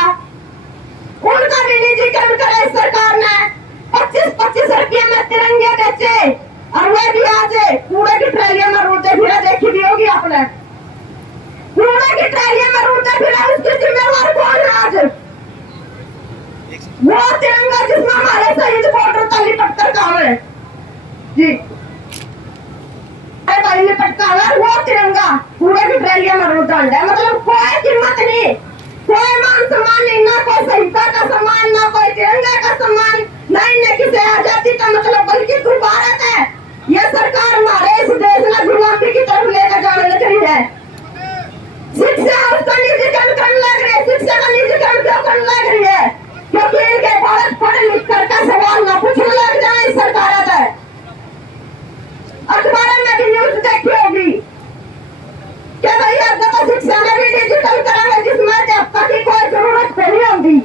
उनका भी निजीकरण करे इस सरकार ने। 25-25 रुपये में तिरंगे बेचे और वे भी आज कूड़े की ट्रेलियों में रोते फिरे, देखी भी होगी आपने, कूड़े की ट्रेलियों में रोते फिरे। उसकी जिम्मेवार कौन है आज? वो तिरंगा जिसमें हमारे शहीद बॉर्डर तक लिपटकर काम है जी, भाई लिपटका है वो तिरंगा कूड़े की ट्रेलियों में रोता है। मतलब कोई कीमत नहीं, कोई मान सम्मान नहीं, ना कोई संहिता का सम्मान, ना कोई तिरंगा का सम्मान, ना इन्हें किसी आजादी का मतलब, बल्कि तू भारत है। यह सरकार हमारे इस देश में गुलामी की तरफ लेकर जाने लग रही है। शिक्षा उसका निजीकरण करने लग रही है। शिक्षा का निजीकरण क्यों करने लग रही है? क्योंकि इनके बालक पढ़ लिख कर का सवाल न पूछने लग जाए इस सरकार है। अखबारों में भी न्यूज देखी होगी कि भैया जब शिक्षा में भी डिजिटल करेंगे जिसमें अध्यापक की कोई जरूरत नहीं होगी,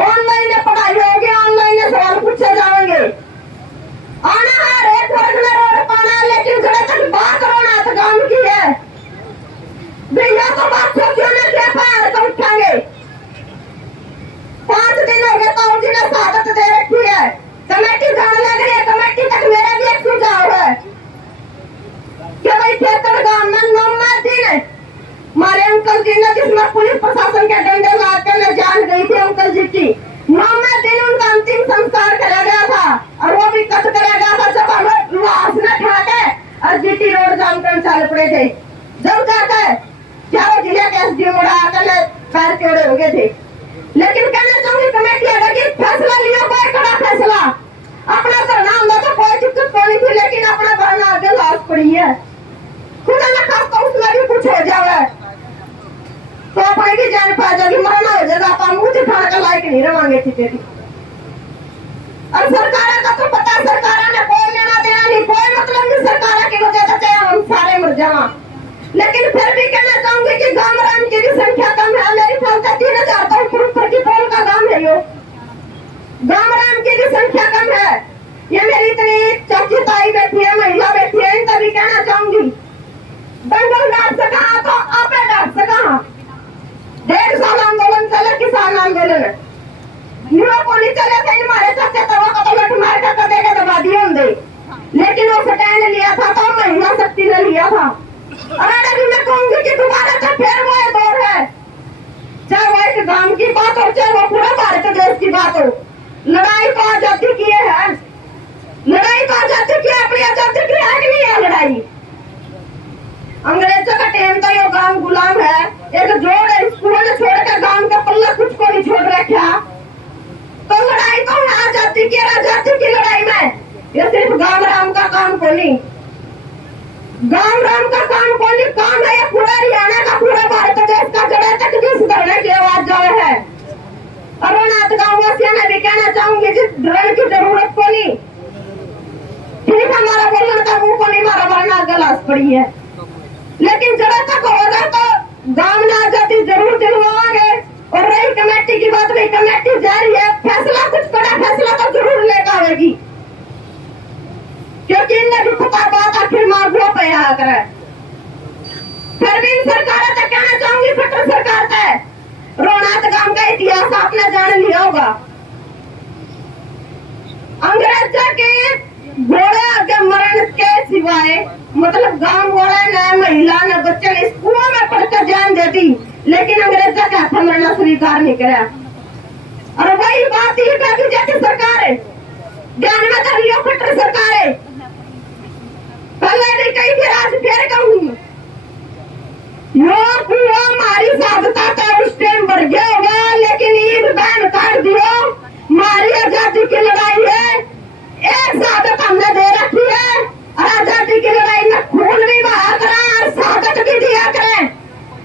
ऑनलाइन पढ़ाई होगी, ऑनलाइन सवाल पूछे जाएंगे। आना है एक वर्ग में रोड पाना, लेकिन जड़े तक बात रोना तो गांव की है भैया, तो बात क्यों न क्या पार तो उठाएंगे। 5 दिन हो गए तो जी ने शहादत दे रखी है, कमेटी जाने लग रही है। कमेटी तक मेरा भी एक सुझाव है कि भाई खेतर गांव में 9वें दिन हमारे अंकल जी ने, जिसमें पुलिस प्रशासन के डंडे मारकर मैं जान गई थी अंकल जी की, 9वें दिन उनका अंतिम संस्कार करा गया था। और वो भी कब करा गया था? जब हम लाश ने खा के और जीटी रोड जाम कर चल पड़े थे। जब जाकर क्या वो जिले के एसडीएम उड़ाकर पैर चौड़े हो गए थे। लेकिन कहना चाहूंगी कमेटी अगर कि फैसला लिया, कोई कड़ा फैसला, अपना धरना होगा तो कोई दिक्कत नहीं थी, लेकिन अपना धरना आगे लाश पड़ी है। खुदा न खास्ता उसमें भी कुछ हो जाए तो अपने की जान पा जाएगी, मरना हो जाएगा, आप मुंह दिखाने का लायक नहीं रवांगे थी। और सरकार का तो पता, सरकार ने कोई लेना देना नहीं, कोई मतलब नहीं सरकार की वजह से चाहे हम सारे मर जावा। लेकिन फिर भी कहना चाहूंगी कि गांव राम की भी संख्या कम है। मेरी ख्याल से 3000 तो की पोल का गांव है यो, गांव राम की भी संख्या कम है। ये मेरी इतनी चाची ताई बैठी है, महिला बैठी है, इनका भी कहना चाहूंगी दंगल डांट सका तो आपे डांट सका। 1.5 साल आंदोलन चले, किसान आंदोलन युवा को नहीं चले थे हमारे चाचे, तो मार कर कदेगा दबा दिए होंगे, लेकिन वो स्टैंड लिया था तो महिला शक्ति ने लिया था। और अभी मैं कहूंगी कि दोबारा तो फिर वो दौर है, चाहे वो एक गांव की बात हो, चाहे वो पूरा भारत देश की बात हो। लड़ाई तो आजादी की है, लड़ाई तो आजादी की, अपनी आजादी की है कि नहीं है लड़ाई? अंग्रेजों का टाइम तो ये गांव गुलाम है, एक जोड़ है, स्कूलों ने छोड़कर गांव का पल्ला कुछ को नहीं छोड़ रखा। तो लड़ाई तो है आजादी की, आजादी की लड़ाई में ये सिर्फ गांव राम का काम को नहीं, गांव राम का काम को नहीं, काम है ये पूरा हरियाणा का, पूरा भारत देश का जड़े तक जिस धरने की आवाज जाए है। अरुणाथ गांव वासियों ने भी कहना चाहूंगी जिस ड्रोन की जरूरत को नहीं, ठीक हमारा बोलने का मुंह को नहीं, मारा वरना गलास पड़ी है, लेकिन जड़े तक होगा तो गांव में आजादी जरूर दिलवाओगे। और रही कमेटी की बात, रही कमेटी जारी है, फैसला कुछ बड़ा फैसला तो जरूर लेकर आएगी, क्योंकि इन्हें भी पता बात आखिर मांगो पे आ कर। फिर भी सरकार तक कहना चाहूंगी, खट्टर सरकार तक रोनाथ गांव का इतिहास आपने जान लिया होगा। अंग्रेजों के घोड़े आगे मरण के सिवाय मतलब गांव वाले ने, महिला ने, बच्चे ने स्कूलों में पढ़कर जान देती, लेकिन अंग्रेजों के हाथ मरना स्वीकार नहीं करा। और वही बात ही जैसी सरकार है, ध्यान में कर लियो, खट्टर सरकार है। पहले भी कही फिर आज फिर कहूंगी, यो कुआ हमारी साधता था उस टाइम बढ़ गया होगा, लेकिन ईद बैन काट दियो, हमारी आजादी की लड़ाई है, एक साधत हमने दे रखी है, और आजादी की लड़ाई में खून भी बहा करें और साधत भी दिया करें,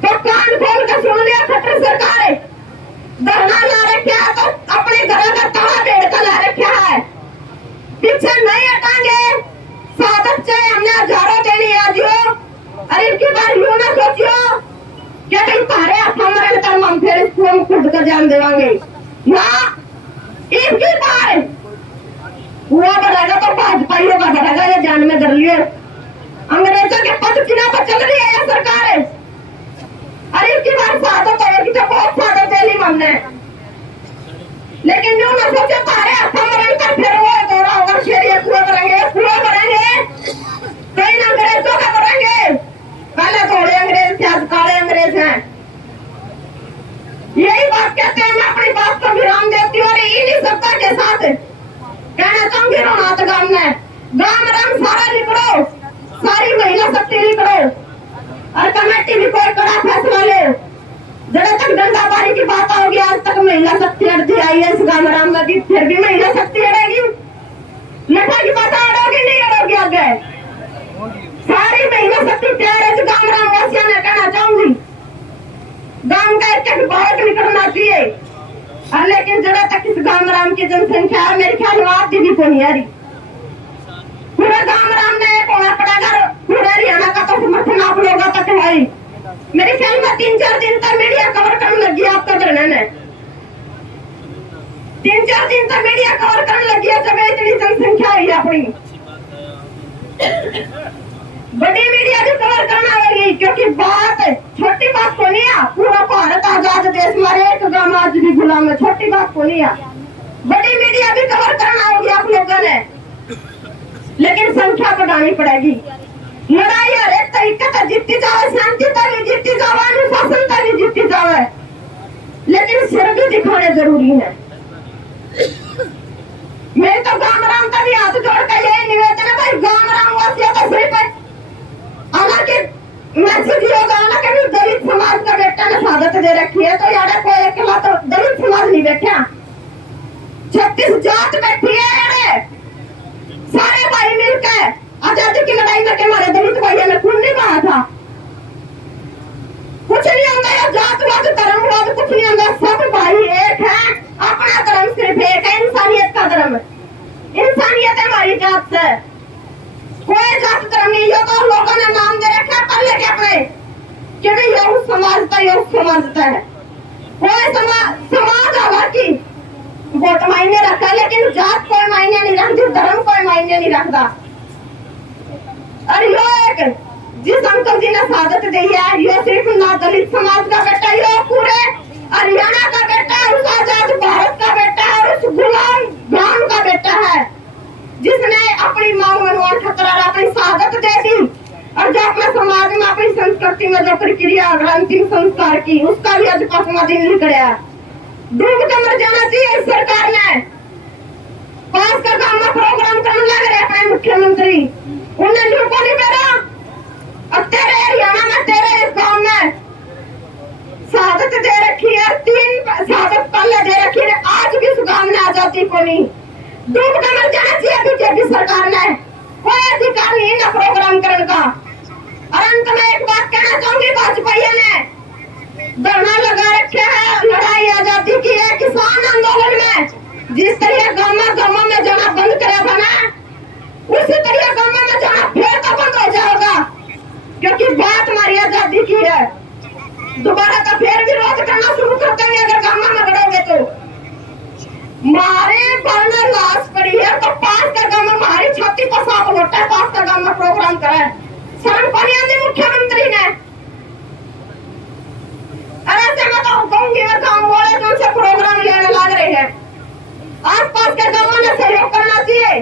तो कान खोल कर सुन हम खुद का जान देवांगे ना। इनकी बार हुआ बढ़ेगा तो भाजपाइयों का बढ़ेगा, ये जान में डर लिए। अंग्रेजों के पद चिन्ह पर चल रही है ये सरकार। अरे इनकी बार सादत होगी तो बहुत सादत है हमने, लेकिन जो न सोचे तारे हाथों में रंग कर फिर वो दौरा होगा शेरिया कुआ करेंगे तो इन अंग्रेजों का करेंगे। पहले थोड़े अंग्रेज थे, आज काले अंग्रेज हैं। यही बात कहते हैं। मैं अपनी बात को विराम देती हूँ और इन्हीं सत्ता के साथ कहना चाहूंगी रोनाथ गांव में गांव रंग सारा निकलो, सारी महिला शक्ति निकलो और कमेटी भी कोई कड़ा फैसला ले। जब तक डंडाबारी की बात होगी, आज तक महिला शक्ति अड़ती आई है इस गांव राम में भी, फिर भी महिला शक्ति अड़ेगी। नशा की बात अड़ोगी नहीं अड़ोगी आगे। सारी महिला शक्ति तैयार है। गांव राम वासियों ने कहना चाहूंगी गांव का एक बालक निकलना चाहिए। और लेकिन जब तक इस गांव राम की जनसंख्या है, मेरे ख्याल में आती भी को नहीं आ रही। पूरे गांव राम ने एक होना पड़ेगा, पूरे हरियाणा का तो समर्थन आप लोगों तक है। मेरे ख्याल में 3-4 दिन तक मीडिया कवर करने लगी आपका धरने ने, 3-4 दिन तक मीडिया कवर करने लगी है। जब इतनी जनसंख्या है अपनी, बड़ी मीडिया भी कवर करना होगी, क्योंकि बात छोटी बात को नहीं है। पूरा भारत आजाद देश हमारे एक गांव आज भी गुलाम है, छोटी बात को नहीं है। बड़ी मीडिया भी कवर करना होगी आप लोगों ने, लेकिन संख्या बढ़ानी पड़ेगी। लड़ाई हर एक तरीके से जीती जावे, शांतिता भी जीती जावे, अनुशासनता भी जीती जावे, लेकिन सिर भी दिखाने जरूरी है। मैं तो गांव राम का भी हाथ जोड़ कर यही निवेदन है भाई, गांव राम वासियों का सिर्फ हालांकि मैसेज ये होगा ना कि दलित समाज का बेटा ने शहादत दे रखी है, तो यार कोई अकेला तो दलित समाज नहीं बैठा, 36 जात बैठी है यार, सारे भाई मिलकर आजादी की लड़ाई में हमारे दलित भाइयों ने खून नहीं बहा था। कुछ नहीं होगा यार, जातवाद धर्मवाद कुछ नहीं होगा, सब भाई एक है। अपना धर्म सिर्फ एक है, इंसानियत का धर्म। इंसानियत है हमारी जात से, कोई जात धर्म नहीं। हो तो लोगों ने नाम दे रखा है पढ़ लेके अपने, क्योंकि यह समाजता यह समाजता है। कोई समाज होगा की वोट मायने रखा है, लेकिन जात कोई मायने नहीं रखती, धर्म कोई मायने नहीं रखता। और यो एक जिस अंकल जी ने शहादत दी है, ये सिर्फ ना दलित समाज का बेटा, ये पूरे हरियाणा का बेटा है, उस आजाद भारत का बेटा है, और उस गुलाम गांव का बेटा है, जिसने अपनी मांग मनोहर खतरा अपनी शहादत दे दी। और जो अपने समाज में अपनी संस्कृति में जो प्रक्रिया अंतिम संस्कार की, उसका भी आज 5वां दिन निकला। डूब के मर जाना चाहिए इस सरकार ने। पास का गांव में प्रोग्राम करने लग रहे अपने मुख्यमंत्री, उन्हें न्यूको नहीं मेरा। अब तेरे हरियाणा में, तेरे इस गांव में शहादत दे रखी है, 3 शहादत पहले दे रखी है, आज भी इस गांव में आजादी को नहीं। डूब के मर जाना चाहिए बीजेपी सरकार ने, कोई अधिकार नहीं ना प्रोग्राम करने का। और अंत में एक बात कहना चाहूंगी, भाजपा ने धरना लगा रखे है, लड़ाई आजादी की है, किसान आंदोलन में जिस तरह गाँव में जाना बंद करा था ना, उसी तरह गाँव में जाना फिर तो बंद हो जाएगा, क्योंकि बात हमारी आजादी की है। दोबारा तो फिर विरोध करना शुरू कर देंगे अगर गाँव में बढ़ोगे तो। मारे पर लाश पड़ी है तो पास का गाँव में हमारी छाती को साफ होता है, पास का गाँव में प्रोग्राम करा है शरण पानी मुख्यमंत्री ने। ऐसे में तो कहूंगी मैं, गाँव वाले तो उनसे प्रोग्राम लेने लग रहे हैं। आस पास के गाँवों ने सहयोग करना चाहिए।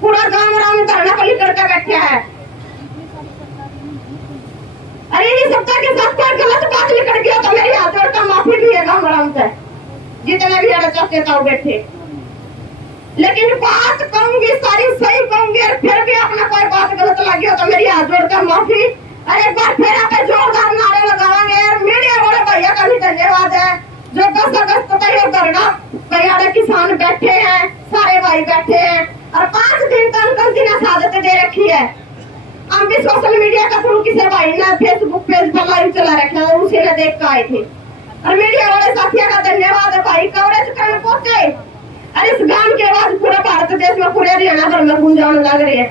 पूरा गाँव राम धरना पर करके बैठे है। अरे नहीं सत्ता के साथ कोई गलत बात निकल गया तो मेरी हाथ जोड़कर माफी भी है गाँव राम से, जितने भी अड़ा चाहते थे बैठे। लेकिन बात कहूंगी सारी सही कहूंगी, और फिर भी अपना कोई बात गलत लगी हो तो मेरी हाथ जोड़कर माफी। अरे एक बार फिर आप जोरदार नारे लगाएंगे। और मीडिया वाले भैया का भी धन्यवाद है, जो 10 अगस्त तक ये धरना हरियाणा किसान बैठे हैं, सारे भाई बैठे हैं, और 5 दिन तक अंकल जी ने शहादत दे रखी है। हम भी सोशल मीडिया का थ्रू किसी भाई ने फेसबुक पेज पर लाइव चला रखा है, उसी ने देख कर आए थे। और मीडिया वाले साथियों का धन्यवाद है भाई, कवरेज करने पहुंचे। और इस गांव की आवाज पूरे भारत देश में, पूरे हरियाणा भर में गूंजाने लग रही है।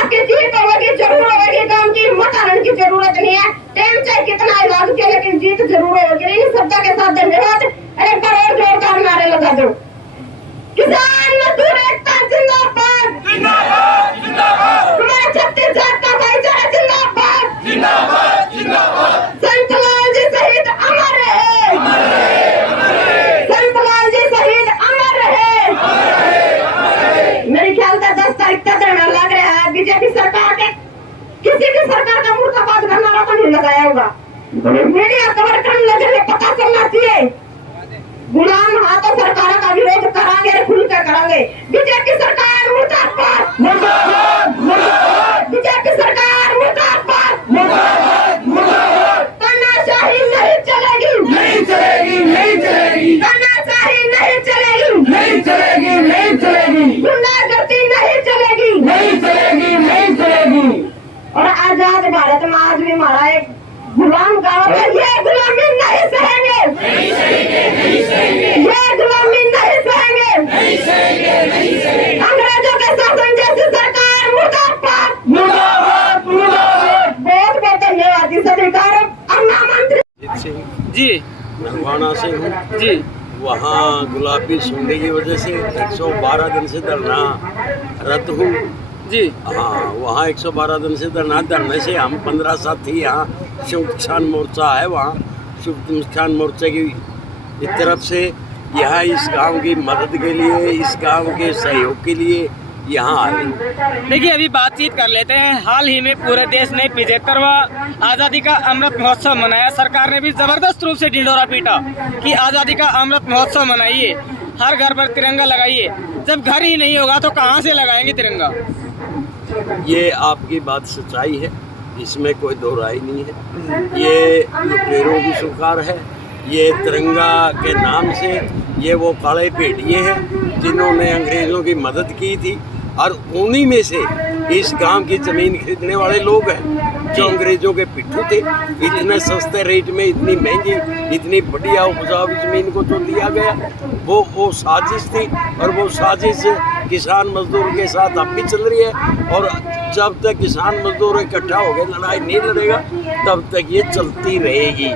आपकी जीत होगी, जरूर होगी, काम की मत आने की जरूरत नहीं है। टाइम चाहे कितना इलाज के, लेकिन जीत जरूर होगी। इन शब्दों के साथ धन्यवाद। एक बार और जोरदार नारे लगा दो। किसान मजदूर एकता जिंदाबाद, जिंदाबाद, जिंदाबाद। हमारे छत्तीसगढ़ का भाईचारा जिंदाबाद, जिंदाबाद, जिंदाबाद। संत लाल जी शहीद अमर रहे, संत लाल जी शहीद अमर रहे। मेरे ख्याल से 10 तारीख तक धरना लग रहा है। बीजेपी सरकार के किसी भी सरकार का मुर्दाबाद करना तो नहीं लगाया होगा। मीडिया कवर करने लगे, पता चलना चाहिए। गुलाम हाथों सरकार का विरोध करांगे, खुल कर करांगे। बीजेपी सरकार मुर्दाबाद, मुर्दाबाद, मुर्दाबाद। बीजेपी सरकार मुर्दाबाद, मुर्दाबाद, मुर्दाबाद। तानाशाही नहीं चलेगी, नहीं चलेगी, नहीं चलेगी। तानाशाही नहीं चलेगी, नहीं चलेगी, नहीं चलेगी। गुंडागर्दी नहीं चलेगी, नहीं चलेगी, नहीं चलेगी। और आजाद भारत में आज भी हमारा एक गुलाम गाँव है, ये गुलामी नहीं सहेंगे, नहीं सहेंगे, नहीं सहेंगे। ये गुलामी नहीं सहेंगे, नहीं सहेंगे, नहीं सहेंगे। अंग्रेजों के शासन जैसी सरकार मुर्दाबाद, मुर्दाबाद, मुर्दाबाद। बहुत बहुत धन्यवाद। इस अधिकार अन्ना मंत्री जी नरवाना से हूँ जी वहाँ गुलाबी सुनने की वजह से 112 दिन से धरना रद्द हूँ। जी हाँ, वहाँ 112 दिन से धरने से हम 15 साथी यहाँ शिव किसान मोर्चा है, वहाँ शिव किसान मोर्चे की तरफ से यहाँ इस गांव की मदद के लिए, इस गांव के सहयोग के लिए यहाँ आए। देखिए, अभी बातचीत कर लेते हैं। हाल ही में पूरे देश ने 75वां आज़ादी का अमृत महोत्सव मनाया। सरकार ने भी जबरदस्त रूप से ढिंढोरा पीटा कि आज़ादी का अमृत महोत्सव मनाइए, हर घर पर तिरंगा लगाइए। जब घर ही नहीं होगा तो कहाँ से लगाएंगे तिरंगा? ये आपकी बात सच्चाई है, इसमें कोई दो राय नहीं है। ये लुटेरों की सरकार है। ये तिरंगा के नाम से ये वो काले भेड़िए हैं जिन्होंने अंग्रेज़ों की मदद की थी, और उन्हीं में से इस गांव की ज़मीन खरीदने वाले लोग हैं जो अंग्रेज़ों के पिट्ठू थे। इतने सस्ते रेट में इतनी महंगी, इतनी बढ़िया उपजाऊ ज़मीन को तो दिया गया। वो साजिश थी, और वो साजिश किसान मजदूर के साथ अब भी चल रही है। और जब तक किसान मजदूर इकट्ठा हो गए लड़ाई नहीं लड़ेगा, तब तक ये चलती रहेगी।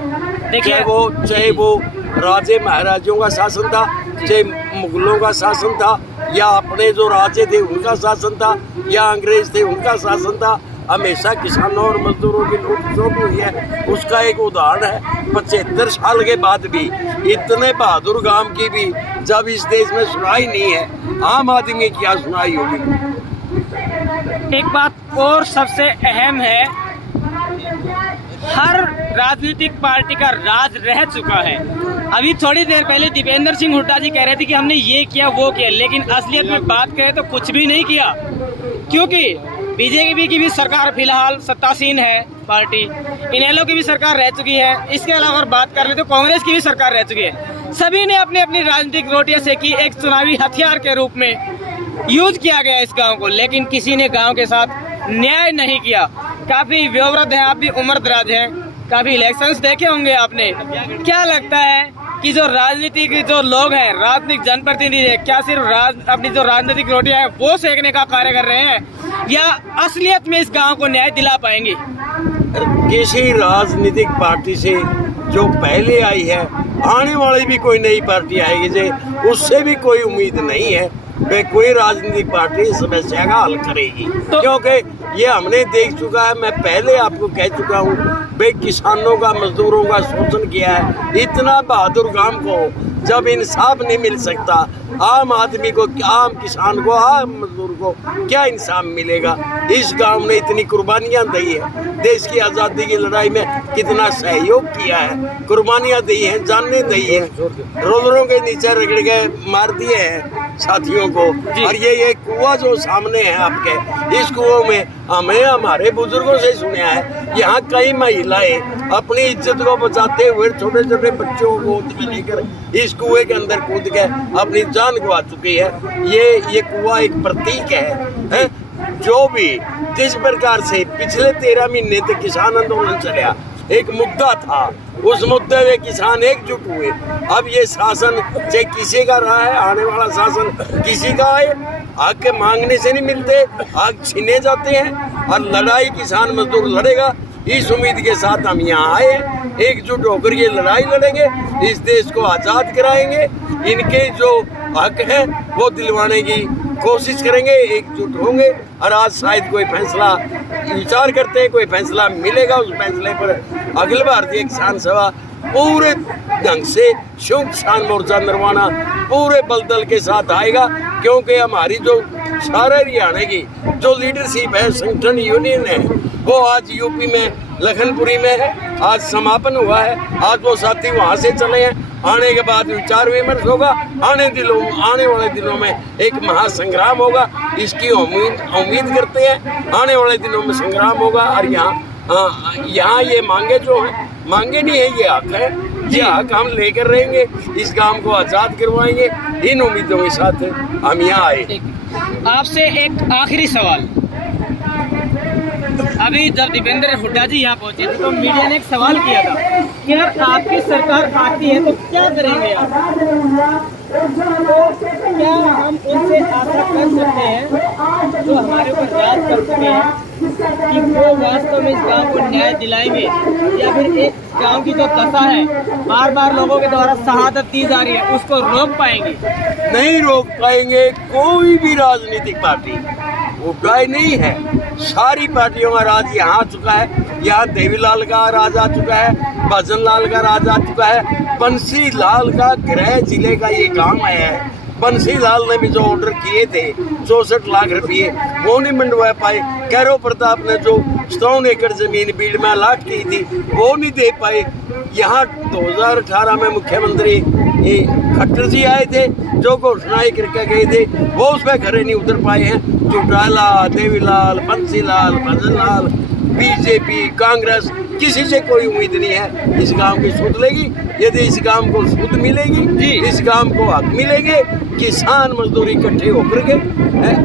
चाहे वो राजे महाराजों का शासन था, चाहे मुगलों का शासन था, या अपने जो राजे थे उनका शासन था, या अंग्रेज थे उनका शासन था, हमेशा किसानों और मजदूरों की लूट जो हुई है उसका एक उदाहरण है। 75 साल के बाद भी इतने बहादुर गांव की भी जब इस देश में सुनाई नहीं है, आम आदमी की क्या सुनाई होगी? एक बात और सबसे अहम है, हर राजनीतिक पार्टी का राज रह चुका है। अभी थोड़ी देर पहले दीपेंद्र सिंह हुड्डा जी कह रहे थे कि हमने ये किया वो किया, लेकिन असलियत में बात करें तो कुछ भी नहीं किया, क्योंकि बीजेपी की भी सरकार फिलहाल सत्तासीन है पार्टी, इनेलो की भी सरकार रह चुकी है। इसके अलावा अगर बात कर ले तो कांग्रेस की भी सरकार रह चुकी है। सभी ने अपनी अपनी राजनीतिक रोटियां सेकी, एक चुनावी हथियार के रूप में यूज किया गया इस गांव को, लेकिन किसी ने गांव के साथ न्याय नहीं किया। काफी वयोवृद्ध हैं आप भी, उम्र दराज हैं, काफी इलेक्शंस देखे होंगे आपने। क्या लगता है कि जो राजनीति के जो लोग हैं, राजनीतिक जनप्रतिनिधि है, क्या सिर्फ अपनी जो राजनीतिक रोटियां हैं वो सेकने का कार्य कर रहे हैं, या असलियत में इस गांव को न्याय दिला पाएंगे? किसी राजनीतिक पार्टी से जो पहले आई है, आने वाली भी कोई नई पार्टी आएगी जे उससे भी कोई उम्मीद नहीं है वे कोई राजनीतिक पार्टी इस समस्या का हल करेगी, क्योंकि ये हमने देख चुका है। मैं पहले आपको कह चुका हूँ, वे किसानों का, मजदूरों का शोषण किया है। इतना बहादुर गांव को जब इंसाफ नहीं मिल सकता, आम आदमी को, आम किसान को, आम मजदूर को क्या इंसाफ मिलेगा? इस गांव ने इतनी कुर्बानियां दी है, देश की आज़ादी की लड़ाई में कितना सहयोग किया है, कुर्बानियां दी हैं, जानें दी हैं, रोलरों के नीचे रगड़ के मार दिए हैं साथियों को। और ये कुआं जो सामने है आपके, इस कुओं में हमें हमारे बुजुर्गों से सुना है, यहाँ कई महिलाएं अपनी इज्जत को बचाते हुए छोटे छोटे बच्चों को गोद में लेकर इस कुएं के अंदर कूद के अपनी जान गवा चुकी है। ये कुआं एक प्रतीक है? जो भी जिस प्रकार से पिछले 13 महीने तक किसान आंदोलन चला, एक मुद्दा था, उस मुद्दे में किसान एकजुट हुए। अब ये शासन चाहे किसी का रहा है, आने वाला शासन किसी का है, हक के मांगने से नहीं मिलते, हक छीने जाते हैं और लड़ाई किसान मजदूर लड़ेगा। इस उम्मीद के साथ हम यहाँ आए, एकजुट होकर ये लड़ाई लड़ेंगे, इस देश को आज़ाद कराएंगे, इनके जो हक है वो दिलवाने की कोशिश करेंगे, एकजुट होंगे। और आज शायद कोई फैसला विचार करते हैं, कोई फैसला मिलेगा, उस फैसले पर अखिल भारतीय किसान सभा पूरे ढंग से शुभ किसान मोर्चा नरवाना पूरे बलदल के साथ आएगा, क्योंकि हमारी जो सारे हरियाणा की जो लीडरशिप है, संगठन यूनियन है, वो आज यूपी में लखनपुरी में है, आज समापन हुआ है। आज वो साथी वहाँ से चले हैं, आने के बाद विचार विमर्श होगा, आने वाले दिनों में एक महासंग्राम होगा, इसकी उम्मीद करते हैं। आने वाले दिनों में संग्राम होगा और यहाँ ये मांगे जो हैं, मांगे नहीं है, ये हक है, ये हक हम लेकर रहेंगे, इस काम को आज़ाद करवाएंगे। इन उम्मीदों के साथ हम यहाँ आए। आपसे एक आखिरी सवाल, अभी जब दीपेंद्र हुड्डा जी यहाँ पहुंचे थे तो मीडिया ने एक सवाल किया था कि अगर आपकी सरकार आती है तो क्या करेंगे आप? क्या हम उनसे आशा कर सकते हैं जो हमारे ऊपर राज कर चुके हैं कि वो वास्तव में इस गांव को न्याय दिलाएंगे, या फिर एक गांव की जो दशा है, बार बार लोगों के द्वारा शहादत दी जा रही है, उसको रोक पाएंगे? नहीं रोक पाएंगे। कोई भी राजनीतिक पार्टी उपाय नहीं है, सारी पार्टियों का राज यहाँ आ चुका है। यहाँ देवीलाल का राज आ चुका है, भजन लाल का राज आ चुका है, बंसी लाल का गृह जिले का ये काम आया है। बंसी लाल ने भी जो ऑर्डर किए थे 64 लाख रुपये, वो नहीं मंडवा पाए। कैरो प्रताप ने जो 100 एकड़ जमीन बीड़ में अलाट की थी, वो नहीं दे पाए। यहाँ 2018 में मुख्यमंत्री खट्टर जी आए थे, जो घोषणाएं करके गए थे, वो उसमें खरे नहीं उतर पाए हैं। चौटाला, देवीलाल, बंसीलाल, भजनलाल, बीजेपी, कांग्रेस, किसी से कोई उम्मीद नहीं है इस गांव की सुध लेगी। यदि इस गांव को सुध मिलेगी, इस गांव को हक मिलेंगे, किसान मजदूर इकट्ठे होकर के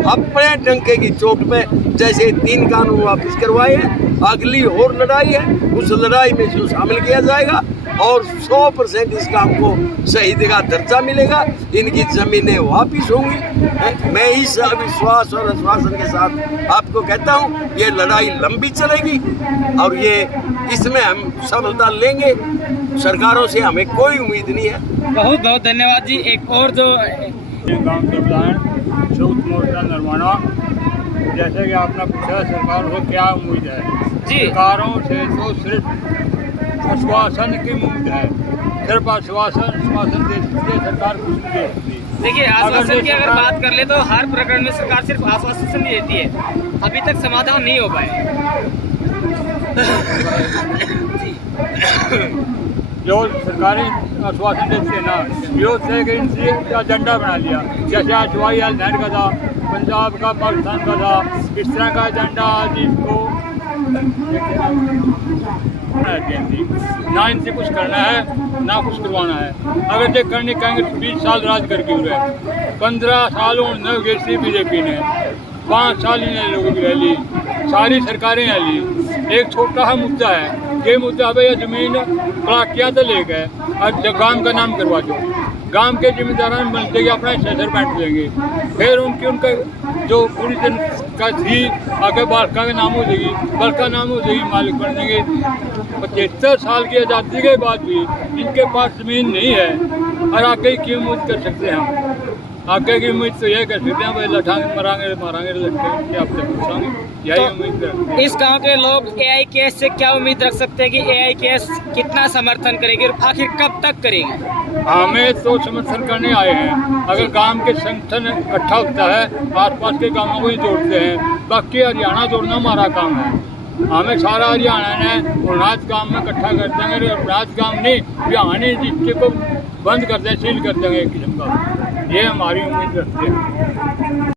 अपने डंके की चोट में जैसे 3 कानून वापस करवाए हैं, अगली और लड़ाई है, उस लड़ाई में जो शामिल किया जाएगा और 100% इस काम को शहीद का दर्जा मिलेगा, इनकी जमीनें वापिस होंगी। मैं इस विश्वास और आश्वासन के साथ आपको कहता हूँ, ये लड़ाई लंबी चलेगी और ये इसमें हम सफलता लेंगे। सरकारों से हमें कोई उम्मीद नहीं है। बहुत बहुत धन्यवाद जी। एक और जो गाँव के प्रधान शुभ मोर्चा नरवाना, जैसे कि आपने पूछा सरकारों से क्या उम्मीद है जी, सरकारों से तो सिर्फ आश्वासन की उम्मीद है, सिर्फ आश्वासन दे सकती है सरकार, कुछ नहीं दे सकती। देखिए आश्वासन की अगर बात कर ले तो हर प्रकरण में सरकार सिर्फ आश्वासन ही देती है, अभी तक समाधान नहीं हो पाए। जो सरकारें आश्वासन देती है ना, विरोध से इनसे एजेंडा बना लिया, जैसे आज जवाहर लाल नेहरू का था, पंजाब का, पाकिस्तान का था, इस तरह का एजेंडा आज इसको ना इनसे कुछ करना है ना कुछ करवाना है। अगर ये करने कहेंगे 20 साल राज करके हुए, 15 सालों ने गई बीजेपी ने, 5 साल इन्हें लोगों की रैली, सारी सरकारें रैली। एक छोटा सा मुद्दा है, ये मुद्दा भाई जमीन किया तो ले गए, अब गांव का नाम करवा दो, गांव के जिम्मेदारान बनते कि अपना शहर बैठ देंगे, फिर उनका जो पूरी दिन का थी आगे बालका का नाम हो जाएगी, बालका नाम हो जाएगी, मालिक बन देंगे। 75 साल की आज़ादी के बाद भी इनके पास ज़मीन नहीं है और आगे की उम्मीद कर सकते हैं हम? आगे की उम्मीद तो यह कर सकते हैं भाई लठाएंगे, मारांगे लटकेंगे, आपसे पूछांगे, यही उम्मीद करते हैं। इस गांव के लोग AIKS से क्या उम्मीद रख सकते हैं कि AIKS कितना समर्थन करेगी और आखिर कब तक करेगी? हमें तो समर्थन करने आए हैं। अगर गांव के संगठन इकट्ठा होता है, आसपास के गांवों को ही जोड़ते हैं, बाकी हरियाणा जोड़ना हमारा काम है। हमें सारा हरियाणा ने उन्नाथ गांव में इकट्ठा कर देंगे, उन्नाथ गांव नहीं हरियाणा डिस्ट्रिक्ट को बंद कर दें, सील कर देंगे एक किस्म का, ये हमारी उम्मीद रखते हैं।